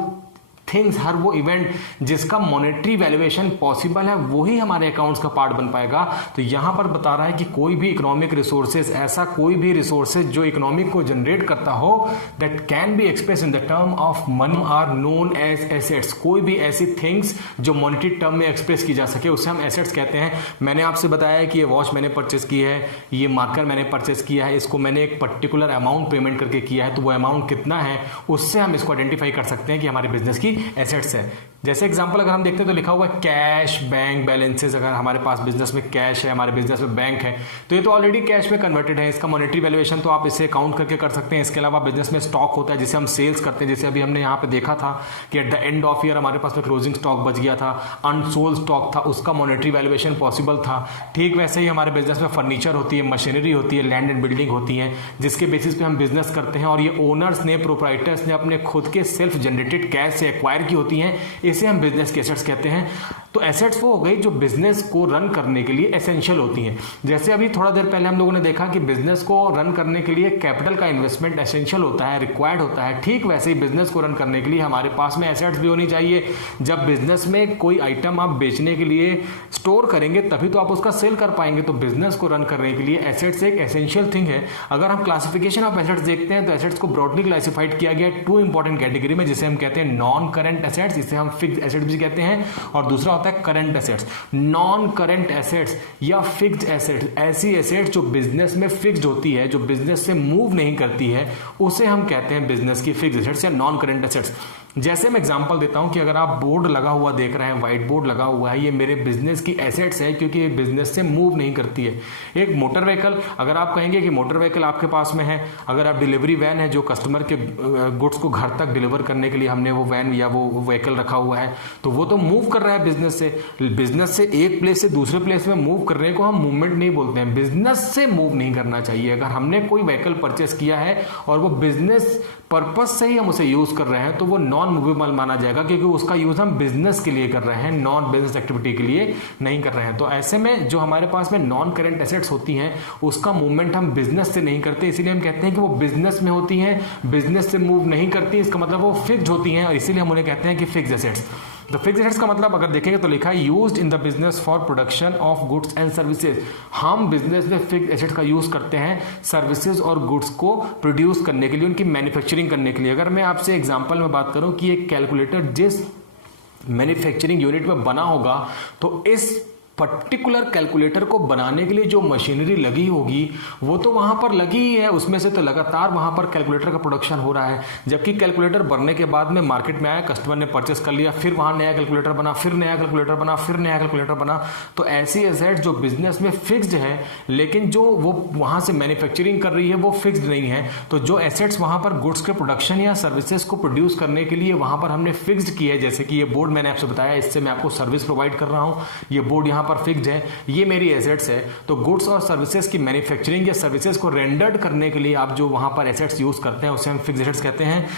थिंग्स, हर वो इवेंट जिसका मॉनेटरी वैल्यूएशन पॉसिबल है वही हमारे अकाउंट्स का पार्ट बन पाएगा। तो यहां पर बता रहा है कि कोई भी इकोनॉमिक रिसोर्सेज, ऐसा कोई भी रिसोर्सेज जो इकोनॉमिक को जनरेट करता हो that can be express in the term of money are known as assets. कोई भी ऐसी थिंग्स जो मॉनेटरी टर्म में एक्सप्रेस की जा सके उसे हम एसेट्स कहते हैं। मैंने आपसे बताया कि ये वॉच मैंने परचेस की है, ये मार्कर मैंने परचेस किया है, इसको मैंने एक पर्टिकुलर अमाउंट पेमेंट करके किया है, तो वो अमाउंट कितना है उससे हम इसको आइडेंटिफाई कर सकते हैं कि हमारे बिजनेस की एसेट्स है। जैसे एग्जांपल अगर हम देखते हैं तो लिखा हुआ है कैश बैंक बैलेंसेस। अगर हमारे पास बिजनेस में कैश है, हमारे बिजनेस में बैंक है, तो ये तो ऑलरेडी कैश में कन्वर्टेड है, इसका मॉनेटरी वैल्यूएशन तो आप इसे काउंट करके कर सकते हैं। इसके अलावा बिजनेस में स्टॉक होता है जिसे हम सेल्स करते हैं, जैसे अभी हमने यहाँ पे देखा था कि at the end of year हमारे पास में क्लोजिंग स्टॉक बच गया था, अनसोल्ड स्टॉक था, उसका मॉनेटरी वैल्यूएशन पॉसिबल था। ठीक वैसे ही हमारे बिजनेस में फर्नीचर होती है, मशीनरी होती है, लैंड एंड बिल्डिंग होती है, जिसके बेसिस पे हम बिजनेस करते हैं और ये ओनर्स ने, प्रोप्राइटर्स ने अपने खुद के सेल्फ जनरेटेड कैश से एक्वायर की होती हैं, इसे हम बिजनेस के एसेट्स कहते हैं। तो एसेट्स वो हो गई जो बिजनेस को रन करने के लिए एसेंशियल होती हैं। जैसे अभी थोड़ा देर पहले हम लोगों ने देखा कि बिजनेस को रन करने के लिए कैपिटल का इन्वेस्टमेंट एसेंशियल होता है, रिक्वायर्ड होता है। ठीक वैसे ही बिजनेस को रन करने के लिए हमारे पास में एसेट्स भी होनी चाहिए। जब बिजनेस में कोई आइटम आप बेचने के लिए स्टोर करेंगे तभी तो आप उसका सेल कर पाएंगे। तो बिजनेस को रन करने के लिए एसेट्स एक एसेंशियल थिंग है। अगर हम क्लासिफिकेशन ऑफ एसेट्स देखते हैं तो एसेट्स को ब्रॉडली क्लासिफाइड किया गया टू इंपॉर्टेंट कैटेगरी में, जिसे हम कहते हैं नॉन करंट एसेट्स, इसे हम फिक्स्ड एसेट्स भी कहते हैं, और दूसरा होता है current assets. Non current assets या फिक्स्ड एसेट्स, ऐसी एसेट्स जो बिजनेस में फिक्स्ड होती है, जो बिजनेस से मूव नहीं करती है, उसे हम कहते हैं बिजनेस की फिक्स्ड एसेट्स या नॉन करंट एसेट्स। जैसे मैं एग्जांपल देता हूं कि अगर आप बोर्ड लगा हुआ देख रहे हैं, व्हाइट बोर्ड लगा हुआ है, ये मेरे बिजनेस की एसेट्स है क्योंकि ये बिजनेस से मूव नहीं करती है। एक मोटर व्हीकल, अगर आप कहेंगे कि मोटर व्हीकल आपके पास में है, अगर आप डिलीवरी वैन है जो कस्टमर के गुड्स को घर तक डिलीवर करने के लिए हमने वो वैन या वो व्हीकल रखा हुआ है, तो वो तो मूव कर रहा है बिजनेस से। बिजनेस से एक प्लेस से दूसरे प्लेस में मूव करने को हम मूवमेंट नहीं बोलते हैं, बिजनेस से मूव नहीं करना चाहिए। अगर हमने कोई व्हीकल परचेस किया है और वो बिजनेस पर्पस से ही हम उसे यूज कर रहे हैं तो वो नॉन मूवेबल माना जाएगा, क्योंकि उसका यूज हम बिजनेस के लिए कर रहे हैं, नॉन बिजनेस एक्टिविटी के लिए नहीं कर रहे हैं। तो ऐसे में जो हमारे पास में नॉन करंट एसेट्स होती हैं उसका मूवमेंट हम बिजनेस से नहीं करते, इसीलिए हम कहते हैं कि वो बिजनेस में होती हैं, बिजनेस से मूव नहीं करती। इसका मतलब वो फिक्स्ड होती हैं और इसीलिए हम उन्हें कहते हैं कि फिक्स्ड एसेट्स। तो फिक्स्ड एसेट्स का मतलब अगर देखेंगे तो लिखा है used in the business for production of goods and services. हम बिजनेस में फिक्स्ड एसेट्स का यूज करते हैं सर्विसेज और गुड्स को प्रोड्यूस करने के लिए, उनकी मैन्युफैक्चरिंग करने के लिए। अगर मैं आपसे एग्जांपल में बात करूं कि एक कैलकुलेटर जिस मैन्युफैक्चरिंग यूनिट में बना होगा तो इस पर्टिकुलर कैलकुलेटर को बनाने के लिए जो मशीनरी लगी होगी वो तो वहां पर लगी ही है, उसमें से तो लगातार वहां पर कैलकुलेटर का प्रोडक्शन हो रहा है। जबकि कैलकुलेटर बनने के बाद में मार्केट में आया, कस्टमर ने परचेस कर लिया, फिर वहां नया कैलकुलेटर बना, फिर नया कैलकुलेटर बना, फिर नया कैलकुलेटर बना। तो ऐसी एसेट जो बिजनेस में फिक्स्ड है लेकिन जो वो वहां से मैन्युफैक्चरिंग कर रही है वो फिक्स्ड नहीं है। तो जो एसेट्स वहां पर गुड्स के प्रोडक्शन या सर्विसेज को प्रोड्यूस करने के लिए वहां पर हमने फिक्स्ड की है, जैसे कि ये बोर्ड मैंने आपसे बताया, इससे मैं आपको सर्विस प्रोवाइड कर रहा हूं, ये बोर्ड यहां पर फिक्स्ड है, ये मेरी एसेट्स है। तो गुड्स और सर्विसेज की मैन्युफैक्चरिंग या सर्विसेज को रेंडर्ड करने के लिए आप जो वहां पर एसेट्स यूज करते हैं उसे हम फिक्स्ड एसेट्स कहते हैं।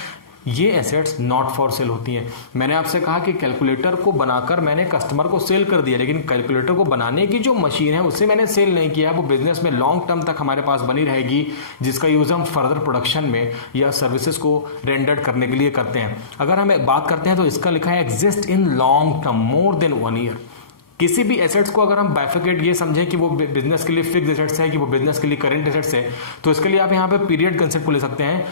ये एसेट्स नॉट फॉर सेल होती हैं। मैंने आपसे कहा कि कैलकुलेटर को बनाकर मैंने कस्टमर को सेल कर दिया, लेकिन कैलकुलेटर को बनाने की जो मशीन है उससे मैंने सेल नहीं किया। वो बिजनेस में लॉन्ग टर्म तक हमारे पास बनी रहेगी, जिसका यूज हम फर्दर प्रोडक्शन में या सर्विसेज को रेंडर्ड करने के लिए करते हैं। अगर हम बात करते हैं तो इसका लिखा है exist in long term more than 1 year. किसी भी एसेट्स को अगर हम बाइफिकेट ये समझें कि वो बिजनेस के लिए फिक्स्ड एसेट्स है कि वो बिजनेस के लिए करंट एसेट्स है, तो इसके लिए आप यहाँ पे पीरियड कंसेप्ट को ले सकते हैं।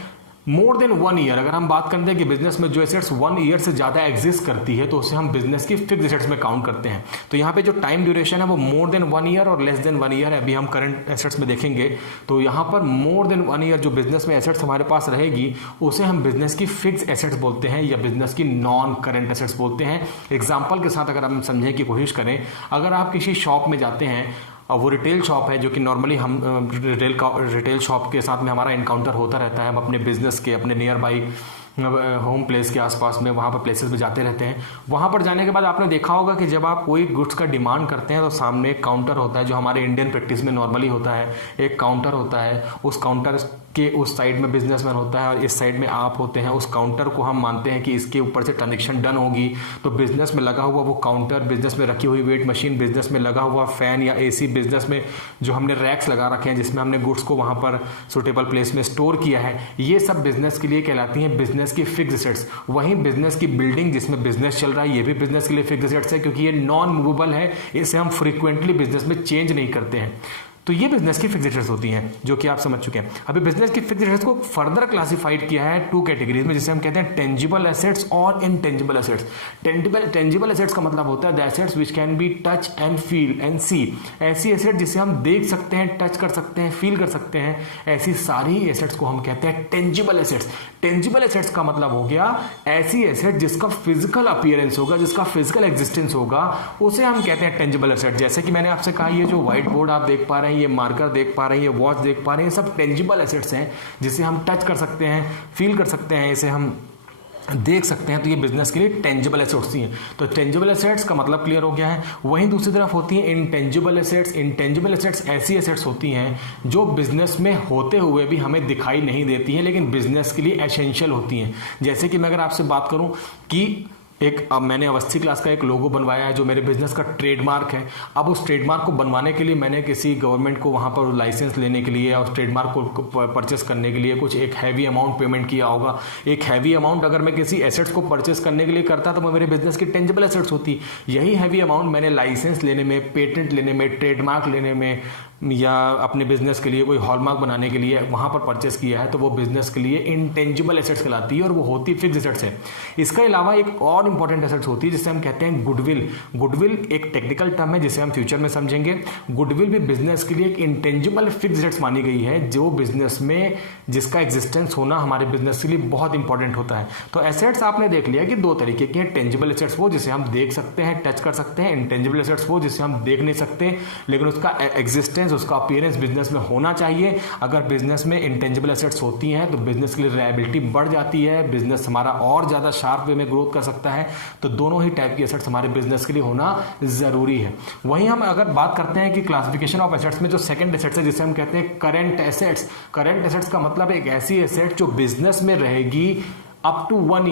मोर देन 1 ईयर, अगर हम बात करते हैं कि बिजनेस में जो एसेट्स 1 ईयर से ज्यादा एग्जिस्ट करती है तो उसे हम बिजनेस की फिक्स्ड एसेट्स में काउंट करते हैं। तो यहाँ पे जो टाइम ड्यूरेशन है वो मोर देन 1 ईयर और लेस देन 1 ईयर है। अभी हम करंट एसेट्स में देखेंगे तो यहाँ पर मोर देन 1 ईयर जो बिजनेस में एसेट्स हमारे पास रहेगी उसे हम बिजनेस की फिक्स्ड एसेट्स बोलते हैं या बिजनेस की नॉन करंट एसेट्स बोलते हैं। एग्जाम्पल के साथ अगर हम समझने की कोशिश करें, अगर आप किसी शॉप में जाते हैं और वो रिटेल शॉप है, जो कि नॉर्मली हम रिटेल शॉप के साथ में हमारा इनकाउंटर होता रहता है, हम अपने बिजनेस के अपने नियर बाई होम प्लेस के आसपास में वहाँ पर प्लेसेस में जाते रहते हैं। वहाँ पर जाने के बाद आपने देखा होगा कि जब आप कोई गुड्स का डिमांड करते हैं तो सामने एक काउंटर होता है, जो हमारे इंडियन प्रैक्टिस में नॉर्मली होता है। एक काउंटर होता है, उस काउंटर के उस साइड में बिजनेसमैन होता है और इस साइड में आप होते हैं। उस काउंटर को हम मानते हैं कि इसके ऊपर से ट्रांजेक्शन डन होगी। तो बिजनेस में लगा हुआ वो काउंटर, बिजनेस में रखी हुई वेट मशीन, बिजनेस में लगा हुआ फैन या एसी, बिजनेस में जो हमने रैक्स लगा रखे हैं जिसमें हमने गुड्स को वहाँ पर सुटेबल प्लेस में स्टोर किया है, ये सब बिजनेस के लिए कहलाती हैं बिजनेस की फिक्स्ड एसेट्स। वहीं बिजनेस की बिल्डिंग जिसमें बिजनेस चल रहा है, ये भी बिजनेस के लिए फिक्स्ड एसेट्स है, क्योंकि ये नॉन मूवेबल है, इसे हम फ्रीक्वेंटली बिजनेस में चेंज नहीं करते हैं। तो ये बिजनेस की फिक्स्ड एसेट्स होती हैं, जो कि आप समझ चुके हैं। अभी बिजनेस की फिक्स्ड एसेट्स को फर्दर क्लासिफाइड किया है 2 कैटेगरीज में, जिसे हम कहते हैं टेंजिबल एसेट्स और इनटेंजिबल एसेट्स। टेंजिबल एसेट्स का मतलब होता है the assets which can be touch and feel and see. ऐसी एसेट जिसे हम देख सकते हैं, टच कर सकते हैं, फील कर सकते हैं, ऐसी सारी एसेट्स को हम कहते हैं टेंजिबल एसेट्स। टेंजिबल एसेट्स का मतलब हो गया ऐसी एसेट जिसका फिजिकल अपीयरेंस होगा, जिसका फिजिकल एग्जिस्टेंस होगा, उसे हम कहते हैं टेंजिबल एसेट। जैसे कि मैंने आपसे कहा, ये जो व्हाइट बोर्ड आप देख पा रहे हैं, ये मार्कर देख पा रहे हैं, ये वॉच देख पा रहे हैं, ये सब टेंजिबल एसेट्स हैं जिसे हम टच कर सकते हैं, फील कर सकते हैं, इसे हम देख सकते हैं। तो ये बिजनेस के लिए टेंजिबल एसेट्स होती हैं। तो टेंजिबल एसेट्स का मतलब क्लियर हो गया है। वहीं दूसरी तरफ होती हैं इनटेंजिबल एसेट्स। इनटेंजिबल एसेट्स ऐसी एसेट्स होती हैं जो बिजनेस में होते हुए भी हमें दिखाई नहीं देती हैं, लेकिन बिजनेस के लिए एसेंशियल होती हैं। जैसे कि मैं अगर आपसे बात करूं कि अब मैंने अवस्थी क्लास का एक लोगो बनवाया है जो मेरे बिजनेस का ट्रेडमार्क है। अब उस ट्रेडमार्क को बनवाने के लिए मैंने किसी गवर्नमेंट को वहाँ पर लाइसेंस लेने के लिए और ट्रेडमार्क को परचेस करने के लिए कुछ एक हैवी अमाउंट पेमेंट किया होगा। एक हैवी अमाउंट अगर मैं किसी एसेट्स को परचेस करने के लिए करता तो वो मेरे बिजनेस की टेंजिबल एसेट्स होती। यही हैवी अमाउंट मैंने लाइसेंस लेने में, पेटेंट लेने में, ट्रेडमार्क लेने में या अपने बिजनेस के लिए कोई हॉलमार्क बनाने के लिए वहाँ पर परचेस किया है, तो वो बिजनेस के लिए इनटेंजिबल एसेट्स कहलाती है और वो होती फिक्स्ड एसेट्स है। इसके अलावा एक और इंपॉर्टेंट एसेट्स होती है जिसे हम कहते हैं गुडविल। गुडविल एक टेक्निकल टर्म है जिसे हम फ्यूचर में समझेंगे। गुडविल भी बिजनेस के लिए एक इंटेंजिबल फिक्स्ड एसेट्स मानी गई है, जो बिजनेस में जिसका एग्जिस्टेंस होना हमारे बिजनेस के लिए बहुत इंपॉर्टेंट होता है। तो एसेट्स आपने देख लिया कि 2 तरीके के हैं। टेंजिबल एसेट्स वो जिसे हम देख सकते हैं, टच कर सकते हैं। इंटेंजिबल एसेट्स वो जिसे हम देख नहीं सकते लेकिन उसका एग्जिस्टेंस, उसका अपीयरेंस बिजनेस में होना चाहिए। अगर बिजनेस में इंटेंजिबल एसेट्स होती हैं तो बिजनेस के लिए रिलायबिलिटी बढ़ जाती है, बिजनेस हमारा और ज्यादा शार्प वे में ग्रोथ कर सकता है। तो दोनों ही टाइप की एसेट्स हमारे बिजनेस के लिए होना जरूरी है। वहीं हम अगर बात करते हैं कि क्लासिफिकेशन ऑफ एसेट्स में जो सेकंड एसेट्स है जिसे हम कहते हैं करंट एसेट्स। करंट एसेट्स का मतलब एक ऐसी एसेट जो बिजनेस में रहेगी अप टू 1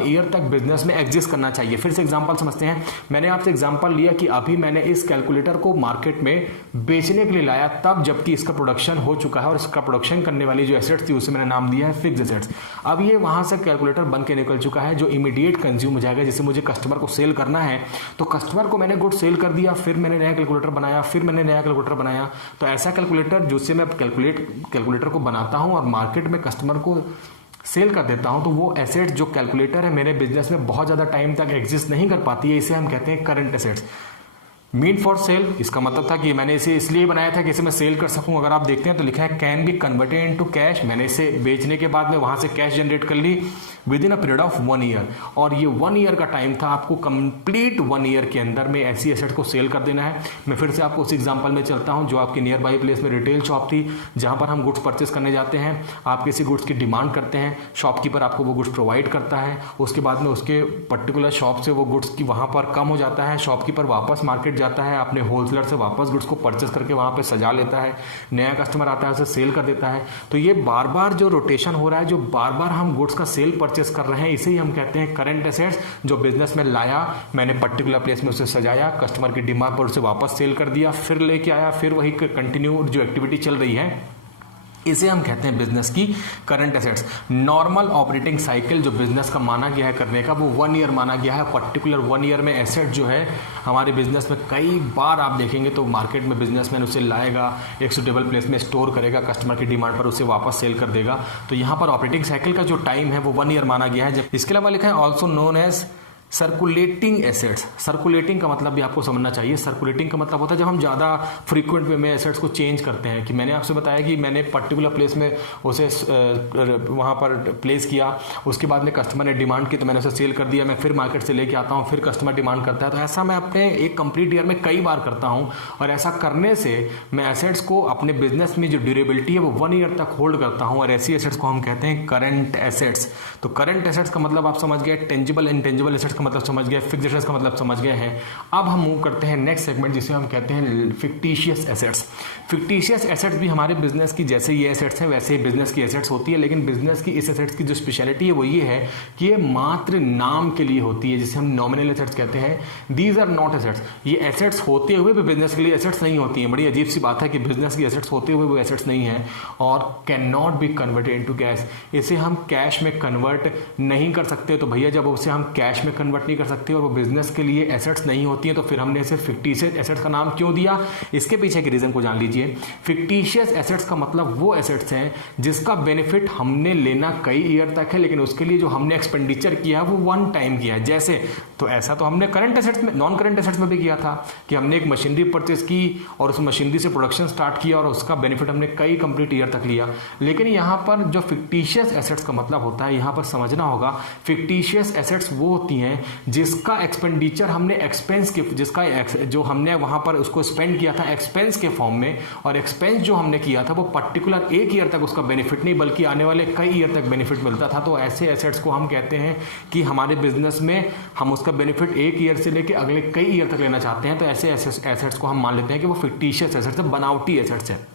ईयर तक बिजनेस में एग्जिस्ट करना चाहिए। फिर से एग्जांपल समझते हैं। मैंने आपसे एग्जांपल लिया कि अभी मैंने इस कैलकुलेटर को मार्केट में बेचने के लिए लाया, तब जबकि इसका प्रोडक्शन हो चुका है और इसका प्रोडक्शन करने वाली जो एसेट्स थी उसे मैंने नाम दिया है फिक्स्ड एसेट्स। अब ये वहां से कैलकुलेटर बन के निकल चुका है जो इमीडिएट कंज्यूम हो जाएगा, जिसे मुझे कस्टमर को सेल करना है। तो कस्टमर को मैंने गुड सेल कर दिया, फिर मैंने नया कैलकुलेटर बनाया, फिर मैंने नया कैलकुलेटर बनाया। तो ऐसा कैलकुलेटर जिससे मैं कैलकुलेटर को बनाता हूं और मार्केट में कस्टमर को सेल कर देता हूं, तो वो एसेट जो कैलकुलेटर है मेरे बिजनेस में बहुत ज़्यादा टाइम तक एग्जिस्ट नहीं कर पाती है, इसे हम कहते हैं current assets. Mean for sale, इसका मतलब था कि मैंने इसे इसलिए बनाया था कि इसे मैं सेल कर सकूं। अगर आप देखते हैं तो लिखा है can be converted into cash, मैंने इसे बेचने के बाद में वहां से कैश जनरेट कर ली within a period of 1 year, और ये 1 ईयर का टाइम था, आपको कंप्लीट 1 ईयर के अंदर में ऐसी एसेट को सेल कर देना है। मैं फिर से आपको उस एग्जांपल में चलता हूं जो आपके नियर बाई प्लेस में रिटेल शॉप थी, जहां पर हम गुड्स परचेस करने जाते हैं, आप किसी गुड्स की डिमांड करते हैं, शॉपकीपर आपको वो गुड्स प्रोवाइड करता है, उसके बाद में उसके पर्टिकुलर शॉप से वो गुड्स की वहां पर कम हो जाता है, शॉपकीपर वापस मार्केट जाता है, अपने होलसेलर से वापस गुड्स को परचेस करके वहां पे सजा लेता है, नया कस्टमर आता है उसे सेल कर देता है। तो ये बार बार जो रोटेशन हो रहा है, जो बार बार हम गुड्स का सेल परचेस कर रहे हैं, इसे ही हम कहते हैं करंट एसेट्स। जो बिजनेस में लाया, मैंने पर्टिकुलर प्लेस में उसे सजाया, कस्टमर की डिमांड पर उसे वापस सेल कर दिया, फिर लेके आया, फिर वही कंटिन्यू जो एक्टिविटी चल रही है, इसे हम कहते हैं बिजनेस की current assets. Normal operating cycle जो बिजनेस का माना गया है करने का, वो 1 ईयर माना गया है। पर्टिकुलर 1 ईयर में एसेट जो है हमारे बिजनेस में कई बार आप देखेंगे तो मार्केट में बिजनेसमैन उसे लाएगा, एक सूटेबल प्लेस में स्टोर करेगा, कस्टमर की डिमांड पर उसे वापस सेल कर देगा। तो यहाँ पर ऑपरेटिंग साइकिल का जो टाइम है वो 1 ईयर माना गया है। जब इसके अलावा लिखा है also known as circulating assets. Circulating का मतलब भी आपको समझना चाहिए। सर्कुलेटिंग का मतलब होता है जब हम ज़्यादा फ्रीक्वेंट वे में एसेट्स को चेंज करते हैं, कि मैंने आपसे बताया कि मैंने पर्टिकुलर प्लेस में उसे वहाँ पर प्लेस किया, उसके बाद में कस्टमर ने डिमांड की तो मैंने उसे सेल कर दिया, मैं फिर मार्केट से लेके आता हूँ, फिर कस्टमर डिमांड करता है। तो ऐसा मैं अपने एक कंप्लीट ईयर में कई बार करता हूँ, और ऐसा करने से मैं एसेट्स को अपने बिजनेस में जो ड्यूरेबिलिटी है वो 1 ईयर तक होल्ड करता हूँ, और ऐसी एसेट्स को हम कहते हैं करंट एसेट्स। तो करंट एसेट्स का मतलब आप समझ गए, टेंजिबल इंटेंजिबल एसेट्स का मतलब समझ गए, फिक्स्ड एसेट्स का मतलब समझ गए हैं। अब हम मूव करते हैं नेक्स्ट सेगमेंट जिसे हम कहते हैं फिक्टिशियस एसेट्स। फिक्टिशियस एसेट्स भी हमारे बिजनेस की जैसे ये एसेट्स हैं वैसे ही बिजनेस की एसेट्स होती है, लेकिन बिजनेस की इस एसेट्स की जो स्पेशलिटी है वो ये है कि ये मात्र नाम के लिए होती है, जिसे हम नॉमिनल एसेट्स कहते हैं। These are not assets. ये एसेट्स होते हुए भी बिजनेस के लिए एसेट्स नहीं होती हैं। बड़ी अजीब सी बात है कि बिजनेस की एसेट्स होते हुए वो एसेट्स नहीं है, और can not be converted into cash. इसे हम कैश में कन्वर्ट नहीं कर सकते। तो भैया जब उसे हम कैश में कन्वर्ट नहीं कर सकते और वो बिजनेस के लिए एसेट्स नहीं होती है, तो फिर हमने इसे फिक्टिशियस एसेट्स का नाम क्यों दिया? इसके पीछे के रीजन को जान लीजिए। फिक्टिशियस एसेट्स का मतलब वो एसेट्स हैं जिसका बेनिफिट हमने लेना कई ईयर तक है, लेकिन उसके लिए जो हमने एक्सपेंडिचर किया है वो 1 टाइम किया है। जैसे तो ऐसा तो हमने करंट एसेट्स में, नॉन करंट एसेट्स में भी किया था कि हमने एक मशीनरी परचेस की और उस मशीनरी से प्रोडक्शन स्टार्ट किया और उसका बेनिफिट हमने कई कंप्लीट ईयर तक लिया। लेकिन यहाँ पर जो फिक्टिशियस एसेट्स का मतलब होता है, यहाँ पर समझना होगा, फिक्टिशियस एसेट्स वो होती हैं जिसका एक्सपेंडिचर हमने एक्सपेंस के, जिसका जो हमने वहां पर उसको स्पेंड किया था एक्सपेंस के फॉर्म में, और एक्सपेंस जो हमने किया था वो पर्टिकुलर 1 ईयर तक उसका बेनिफिट नहीं बल्कि आने वाले कई ईयर तक बेनिफिट मिलता था। तो ऐसे एसेट्स को हम कहते हैं कि हमारे बिजनेस में हम उसका बेनिफिट 1 ईयर से लेकर अगले कई ईयर तक लेना चाहते हैं। तो ऐसे एसेट्स को हम मान लेते हैं कि वो फिक्टिशियस एसेट्स है, बनावटी एसेट्स है।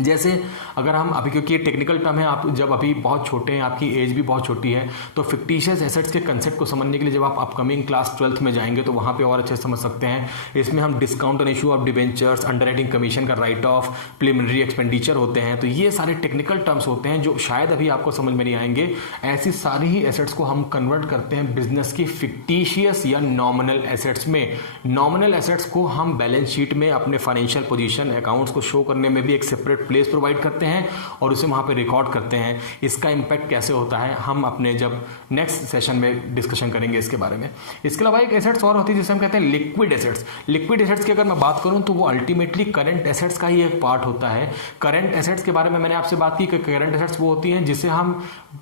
जैसे अगर हम अभी, क्योंकि ये टेक्निकल टर्म है, आप जब अभी बहुत छोटे हैं, आपकी एज भी बहुत छोटी है, तो फिक्टिशियस एसेट्स के कंसेप्ट को समझने के लिए जब आप अपकमिंग क्लास 12th में जाएंगे तो वहाँ पे और अच्छे से समझ सकते हैं। इसमें हम discount on issue of debentures, underwriting commission का राइट ऑफ, प्रीलिमिनरी एक्सपेंडिचर होते हैं। तो ये सारे टेक्निकल टर्म्स होते हैं जो शायद अभी आपको समझ में नहीं आएंगे। ऐसी सारी ही एसेट्स को हम कन्वर्ट करते हैं बिजनेस की फिक्टिशियस या नॉमिनल एसेट्स में। नॉमिनल एसेट्स को हम बैलेंस शीट में अपने फाइनेंशियल पोजीशन अकाउंट्स को शो करने में भी एक सेपरेट प्लेस प्रोवाइड करते हैं और उसे वहां पे रिकॉर्ड करते हैं। इसका इंपैक्ट कैसे होता है हम अपने जब नेक्स्ट सेशन में डिस्कशन करेंगे इसके बारे में। इसके अलावा एक एसेट्स और होती है जिसे हम कहते हैं लिक्विड एसेट्स। लिक्विड एसेट्स की अगर मैं बात करूं तो वो अल्टीमेटली करंट एसेट्स का ही एक पार्ट होता है। करंट एसेट्स के बारे में मैंने आपसे बात की कि करंट एसेट्स वो होती हैं जिसे हम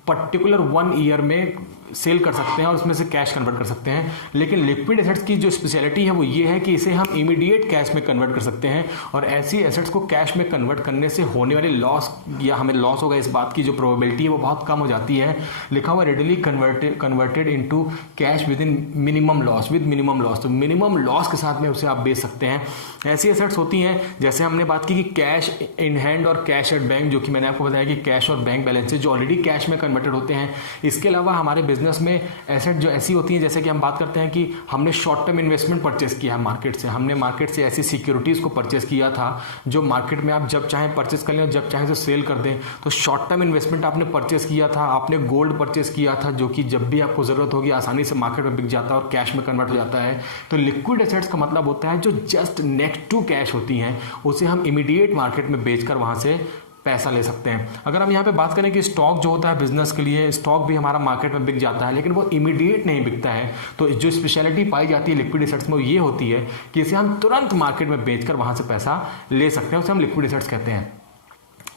पर्टिकुलर 1 ईयर में सेल कर सकते हैं और उसमें से कैश कन्वर्ट कर सकते हैं। लेकिन लिक्विड एसेट्स की जो स्पेशलिटी है वो ये है कि इसे हम इमीडिएट कैश में कन्वर्ट कर सकते हैं, और ऐसी एसेट्स को कैश में कन्वर्ट करने से होने वाली लॉस या हमें लॉस होगा इस बात की जो प्रोबेबिलिटी है वो बहुत कम हो जाती है। लिखा हुआ readily converted into cash with in minimum loss, with minimum loss. तो मिनिमम लॉस के साथ में उसे आप बेच सकते हैं। ऐसी एसेट्स होती हैं जैसे हमने बात की कि कैश इन हैंड और कैश एट बैंक, जो कि मैंने आपको बताया कि कैश और बैंक बैलेंसेज जो ऑलरेडी कैश में कन्वर्टेड होते हैं। इसके अलावा हमारे बिजनेस में एसेट जो ऐसी होती हैं जैसे कि हम बात करते हैं कि हमने शॉर्ट टर्म इन्वेस्टमेंट परचेस किया है मार्केट से, हमने मार्केट से ऐसी सिक्योरिटीज को परचेस किया था जो मार्केट में आप जब चाहें परचेस कर लें और जब चाहें तो सेल कर दें। तो शॉर्ट टर्म इन्वेस्टमेंट आपने परचेस किया था, आपने गोल्ड परचेस किया था जो कि जब भी आपको जरूरत होगी आसानी से मार्केट में बिक जाता है और कैश में कन्वर्ट हो जाता है। तो लिक्विड एसेट्स का मतलब होता है जो जस्ट नेक्स्ट टू कैश होती हैं, उसे हम इमीडिएट मार्केट में बेचकर वहां से पैसा ले सकते हैं। अगर हम यहाँ पे बात करें कि स्टॉक जो होता है बिजनेस के लिए, स्टॉक भी हमारा मार्केट में बिक जाता है, लेकिन वो इमीडिएट नहीं बिकता है। तो जो स्पेशलिटी पाई जाती है लिक्विड एसेट्स में वो ये होती है कि इसे हम तुरंत मार्केट में बेचकर वहाँ से पैसा ले सकते हैं, उसे हम लिक्विड एसेट्स कहते हैं।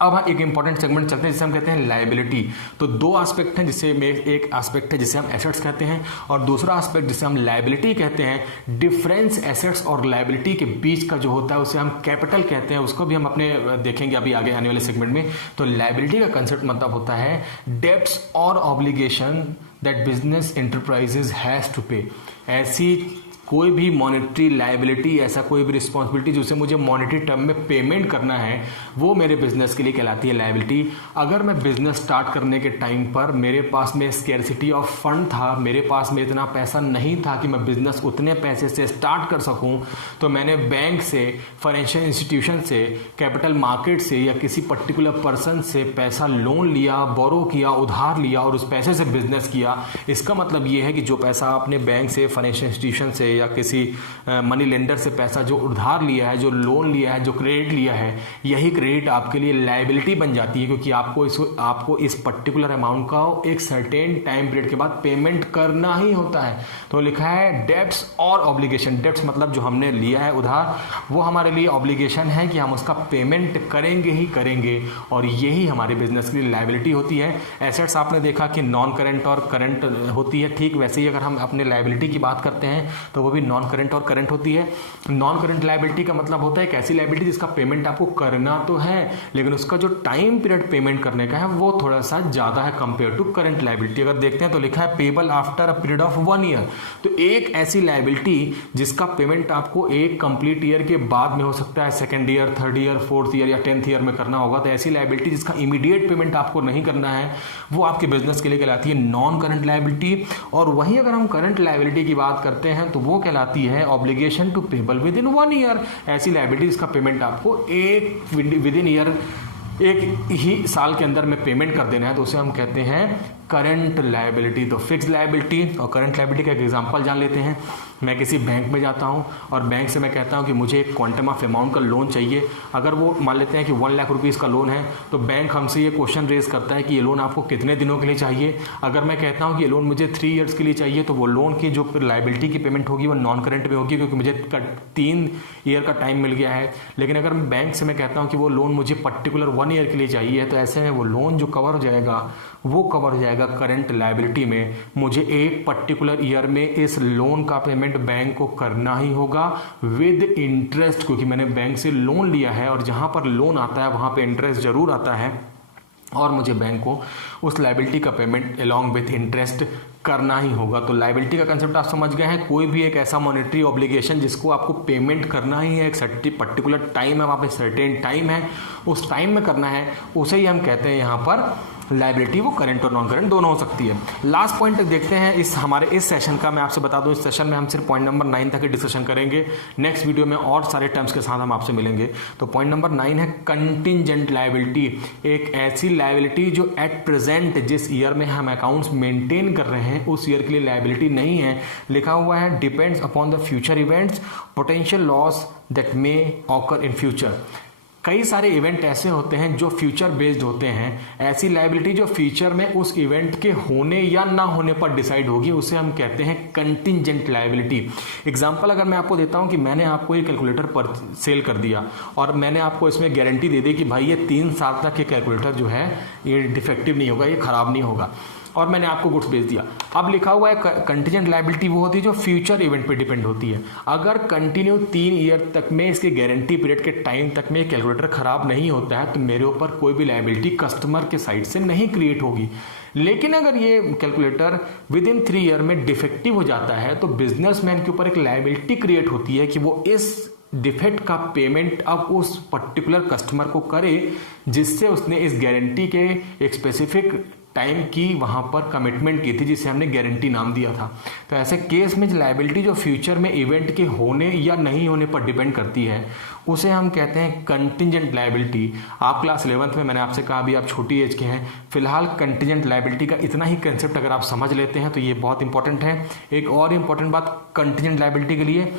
अब हम एक इंपॉर्टेंट सेगमेंट चलते हैं जिसे हम कहते हैं लायबिलिटी। तो दो एस्पेक्ट हैं, जिससे एक एस्पेक्ट है जिसे हम एसेट्स कहते हैं और दूसरा एस्पेक्ट जिसे हम लायबिलिटी कहते हैं। डिफरेंस एसेट्स और लायबिलिटी के बीच का जो होता है उसे हम कैपिटल कहते हैं, उसको भी हम अपने देखेंगे अभी आगे आने वाले सेगमेंट में। तो लायबिलिटी का कंसेप्ट मतलब होता है डेब्ट्स और obligation that business enterprises has to pay. ऐसी कोई भी मॉनेटरी लायबिलिटी, ऐसा कोई भी रिस्पॉन्सिबिलिटी जिसे मुझे मॉनेटरी टर्म में पेमेंट करना है, वो मेरे बिजनेस के लिए कहलाती है लायबिलिटी। अगर मैं बिजनेस स्टार्ट करने के टाइम पर मेरे पास में स्कैर्सिटी ऑफ फंड था, मेरे पास में इतना पैसा नहीं था कि मैं बिजनेस उतने पैसे से स्टार्ट कर सकूं, तो मैंने बैंक से, फाइनेंशियल इंस्टीट्यूशन से, कैपिटल मार्केट से या किसी पर्टिकुलर पर्सन से पैसा लोन लिया, बोरो किया, उधार लिया और उस पैसे से बिजनेस किया। इसका मतलब ये है कि जो पैसा आपने बैंक से, फाइनेंशियल इंस्टीट्यूशन से या किसी मनी लेंडर से पैसा जो उधार लिया है, जो लोन लिया है, जो क्रेडिट लिया है, यही क्रेडिट आपके लिए लायबिलिटी बन जाती है, क्योंकि आपको इस पर्टिकुलर अमाउंट का एक सर्टेन टाइम पीरियड के बाद पेमेंट करना ही होता है। तो लिखा है डेब्ट्स और ऑब्लिगेशन। डेब्ट्स मतलब जो हमने लिया है उधार, वो हमारे लिए ऑब्लिगेशन है कि हम उसका पेमेंट करेंगे ही करेंगे, और यही हमारे बिजनेस के लिए लायबिलिटी होती है। एसेट्स आपने देखा कि नॉन करेंट और करंट होती है, ठीक वैसे ही अगर हम अपने लायबिलिटी की बात करते हैं तो वो भी नॉन करेंट और करंट होती है। नॉन करेंट लायबिलिटी का मतलब होता है एक ऐसी लायबिलिटी जिसका पेमेंट आपको करना तो है, लेकिन उसका जो टाइम पीरियड पेमेंट करने का है वो थोड़ा सा ज्यादा है कंपेयर टू करंट लायबिलिटी। अगर देखते हैं तो लिखा है payable after a period of 1 year. तो एक ऐसी लायबिलिटी जिसका पेमेंट आपको एक कंप्लीट ईयर के बाद में हो सकता है, second year, third year, fourth year या 10th ईयर में करना होगा। तो ऐसी लायबिलिटी जिसका इमीडिएट पेमेंट आपको नहीं करना है, वो आपके बिजनेस के लिए कहलाती है नॉन करंट लायबिलिटी। और वहीं अगर हम करंट लायबिलिटी की बात करते हैं तो वो कहलाती है obligation to payable within 1 year. ऐसी लायबिलिटी जिसका पेमेंट आपको विद इन ईयर, एक ही साल के अंदर में पेमेंट कर देना है, तो उसे हम कहते हैं करंट लायबिलिटी। तो फिक्स लायबिलिटी और करंट लायबिलिटी का एक एग्जांपल जान लेते हैं। मैं किसी बैंक में जाता हूं और बैंक से मैं कहता हूं कि मुझे एक क्वांटम ऑफ अमाउंट का लोन चाहिए। अगर वो मान लेते हैं कि 1 लाख रुपीज़ का लोन है, तो बैंक हमसे ये क्वेश्चन रेज करता है कि ये लोन आपको कितने दिनों के लिए चाहिए। अगर मैं कहता हूं कि ये लोन मुझे 3 ईयर्स के लिए चाहिए, तो वो लोन की जो लायबिलिटी की पेमेंट होगी वो नॉन करंट में होगी, क्योंकि मुझे 3 ईयर का टाइम मिल गया है। लेकिन अगर मैं बैंक से मैं कहता हूँ कि वो लोन मुझे पर्टिकुलर 1 ईयर के लिए चाहिए, तो ऐसे में वो लोन जो कवर हो जाएगा वो कवर हो जाएगा करंट लायबिलिटी में। मुझे एक पर्टिकुलर ईयर में इस लोन का पेमेंट बैंक को करना ही होगा विद इंटरेस्ट, क्योंकि मैंने बैंक से लोन लिया है और जहां पर लोन आता है वहां पे इंटरेस्ट जरूर आता है, और मुझे बैंक को उस लायबिलिटी का पेमेंट अलोंग विथ इंटरेस्ट करना ही होगा। तो लायबिलिटी का कंसेप्ट आप समझ गए हैं। कोई भी एक ऐसा मॉनेटरी ऑब्लिगेशन जिसको आपको पेमेंट करना ही है, एक पर्टिकुलर टाइम है, वहाँ पे सर्टेन टाइम है, उस टाइम में करना है, उसे ही हम कहते हैं यहाँ पर लायबिलिटी। वो करंट और नॉन करंट दोनों हो सकती है। लास्ट पॉइंट देखते हैं इस सेशन का। मैं आपसे बता दूं, इस सेशन में हम सिर्फ पॉइंट नंबर 9 तक ही डिस्कशन करेंगे। नेक्स्ट वीडियो में और सारे टर्म्स के साथ हम आपसे मिलेंगे। तो पॉइंट नंबर 9 है कंटिजेंट लायबिलिटी। एक ऐसी लायबिलिटी जो एट प्रेजेंट जिस ईयर में हम अकाउंट्स मेंटेन कर रहे हैं उस ईयर के लिए लायबिलिटी नहीं है। लिखा हुआ है depends upon the future events, potential loss that may occur in future. कई सारे इवेंट ऐसे होते हैं जो फ्यूचर बेस्ड होते हैं। ऐसी लायबिलिटी जो फ्यूचर में उस इवेंट के होने या ना होने पर डिसाइड होगी, उसे हम कहते हैं कंटिजेंट लायबिलिटी। एग्जांपल अगर मैं आपको देता हूं कि मैंने आपको ये कैलकुलेटर पर सेल कर दिया और मैंने आपको इसमें गारंटी दे दी कि भाई ये 3 साल तक ये कैलकुलेटर जो है ये डिफेक्टिव नहीं होगा, ये खराब नहीं होगा, और मैंने आपको गुड्स बेच दिया। अब लिखा हुआ है कंटिजेंट लायबिलिटी वो होती है जो फ्यूचर इवेंट पे डिपेंड होती है। अगर कंटिन्यू 3 ईयर तक में इसके गारंटी पीरियड के टाइम तक में कैलकुलेटर खराब नहीं होता है तो मेरे ऊपर कोई भी लायबिलिटी कस्टमर के साइड से नहीं क्रिएट होगी। लेकिन अगर ये कैलकुलेटर विद इन 3 ईयर में डिफेक्टिव हो जाता है तो बिजनेसमैन के ऊपर एक लायबिलिटी क्रिएट होती है कि वो इस डिफेक्ट का पेमेंट अब उस पर्टिकुलर कस्टमर को करे जिससे उसने इस गारंटी के एक स्पेसिफिक टाइम की वहां पर कमिटमेंट की थी, जिसे हमने गारंटी नाम दिया था। तो ऐसे केस में लायबिलिटी जो फ्यूचर में इवेंट के होने या नहीं होने पर डिपेंड करती है उसे हम कहते हैं कंटिजेंट लायबिलिटी। आप क्लास 11th में, मैंने आपसे कहा अभी आप छोटी एज के हैं, फिलहाल कंटिजेंट लायबिलिटी का इतना ही कंसेप्ट अगर आप समझ लेते हैं तो ये बहुत इंपॉर्टेंट है। एक और इंपॉर्टेंट बात कंटिजेंट लायबिलिटी के लिए,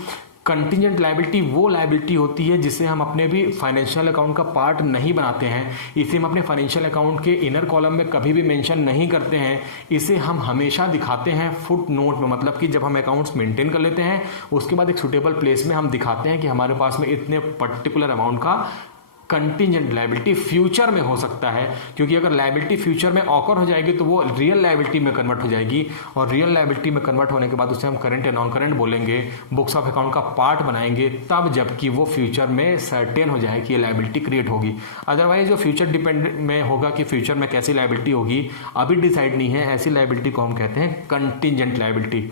कंटिजेंट लायबिलिटी वो लायबिलिटी होती है जिसे हम अपने भी फाइनेंशियल अकाउंट का पार्ट नहीं बनाते हैं, इसे हम अपने फाइनेंशियल अकाउंट के इनर कॉलम में कभी भी मेंशन नहीं करते हैं, इसे हम हमेशा दिखाते हैं फुट नोट में। मतलब कि जब हम अकाउंट्स मेंटेन कर लेते हैं उसके बाद एक सुटेबल प्लेस में हम दिखाते हैं कि हमारे पास में इतने पर्टिकुलर अमाउंट का कंटिजेंट लायबिलिटी फ्यूचर में हो सकता है, क्योंकि अगर लायबिलिटी फ्यूचर में ऑकर हो जाएगी तो वो रियल लायबिलिटी में कन्वर्ट हो जाएगी, और रियल लायबिलिटी में कन्वर्ट होने के बाद उसे हम करंट या नॉन करंट बोलेंगे, बुक्स ऑफ अकाउंट का पार्ट बनाएंगे, तब जबकि वो फ्यूचर में सर्टेन हो जाए कि ये लायबिलिटी क्रिएट होगी। अदरवाइज जो फ्यूचर डिपेंड में होगा कि फ्यूचर में कैसी लायबिलिटी होगी अभी डिसाइड नहीं है, ऐसी लायबिलिटी को हम कहते हैं कंटिजेंट लायबिलिटी।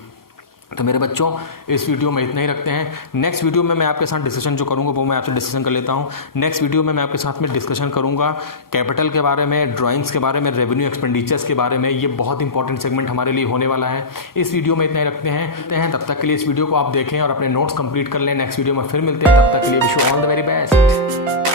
तो मेरे बच्चों इस वीडियो में इतना ही रखते हैं। नेक्स्ट वीडियो में मैं आपके साथ डिस्कशन जो करूंगा वो मैं आपसे डिस्कशन कर लेता हूं। नेक्स्ट वीडियो में मैं आपके साथ में डिस्कशन करूंगा कैपिटल के बारे में, ड्राइंग्स के बारे में, रेवेन्यू एक्सपेंडिचर्स के बारे में। ये बहुत इंपॉर्टेंट सेगमेंट हमारे लिए होने वाला है। इस वीडियो में इतना ही रखते हैं। तब तक के लिए इस वीडियो को आप देखें और अपने नोट्स कंप्लीट कर लें। नेक्स्ट वीडियो में फिर मिलते हैं, तब तक के लिए wish you all the very best.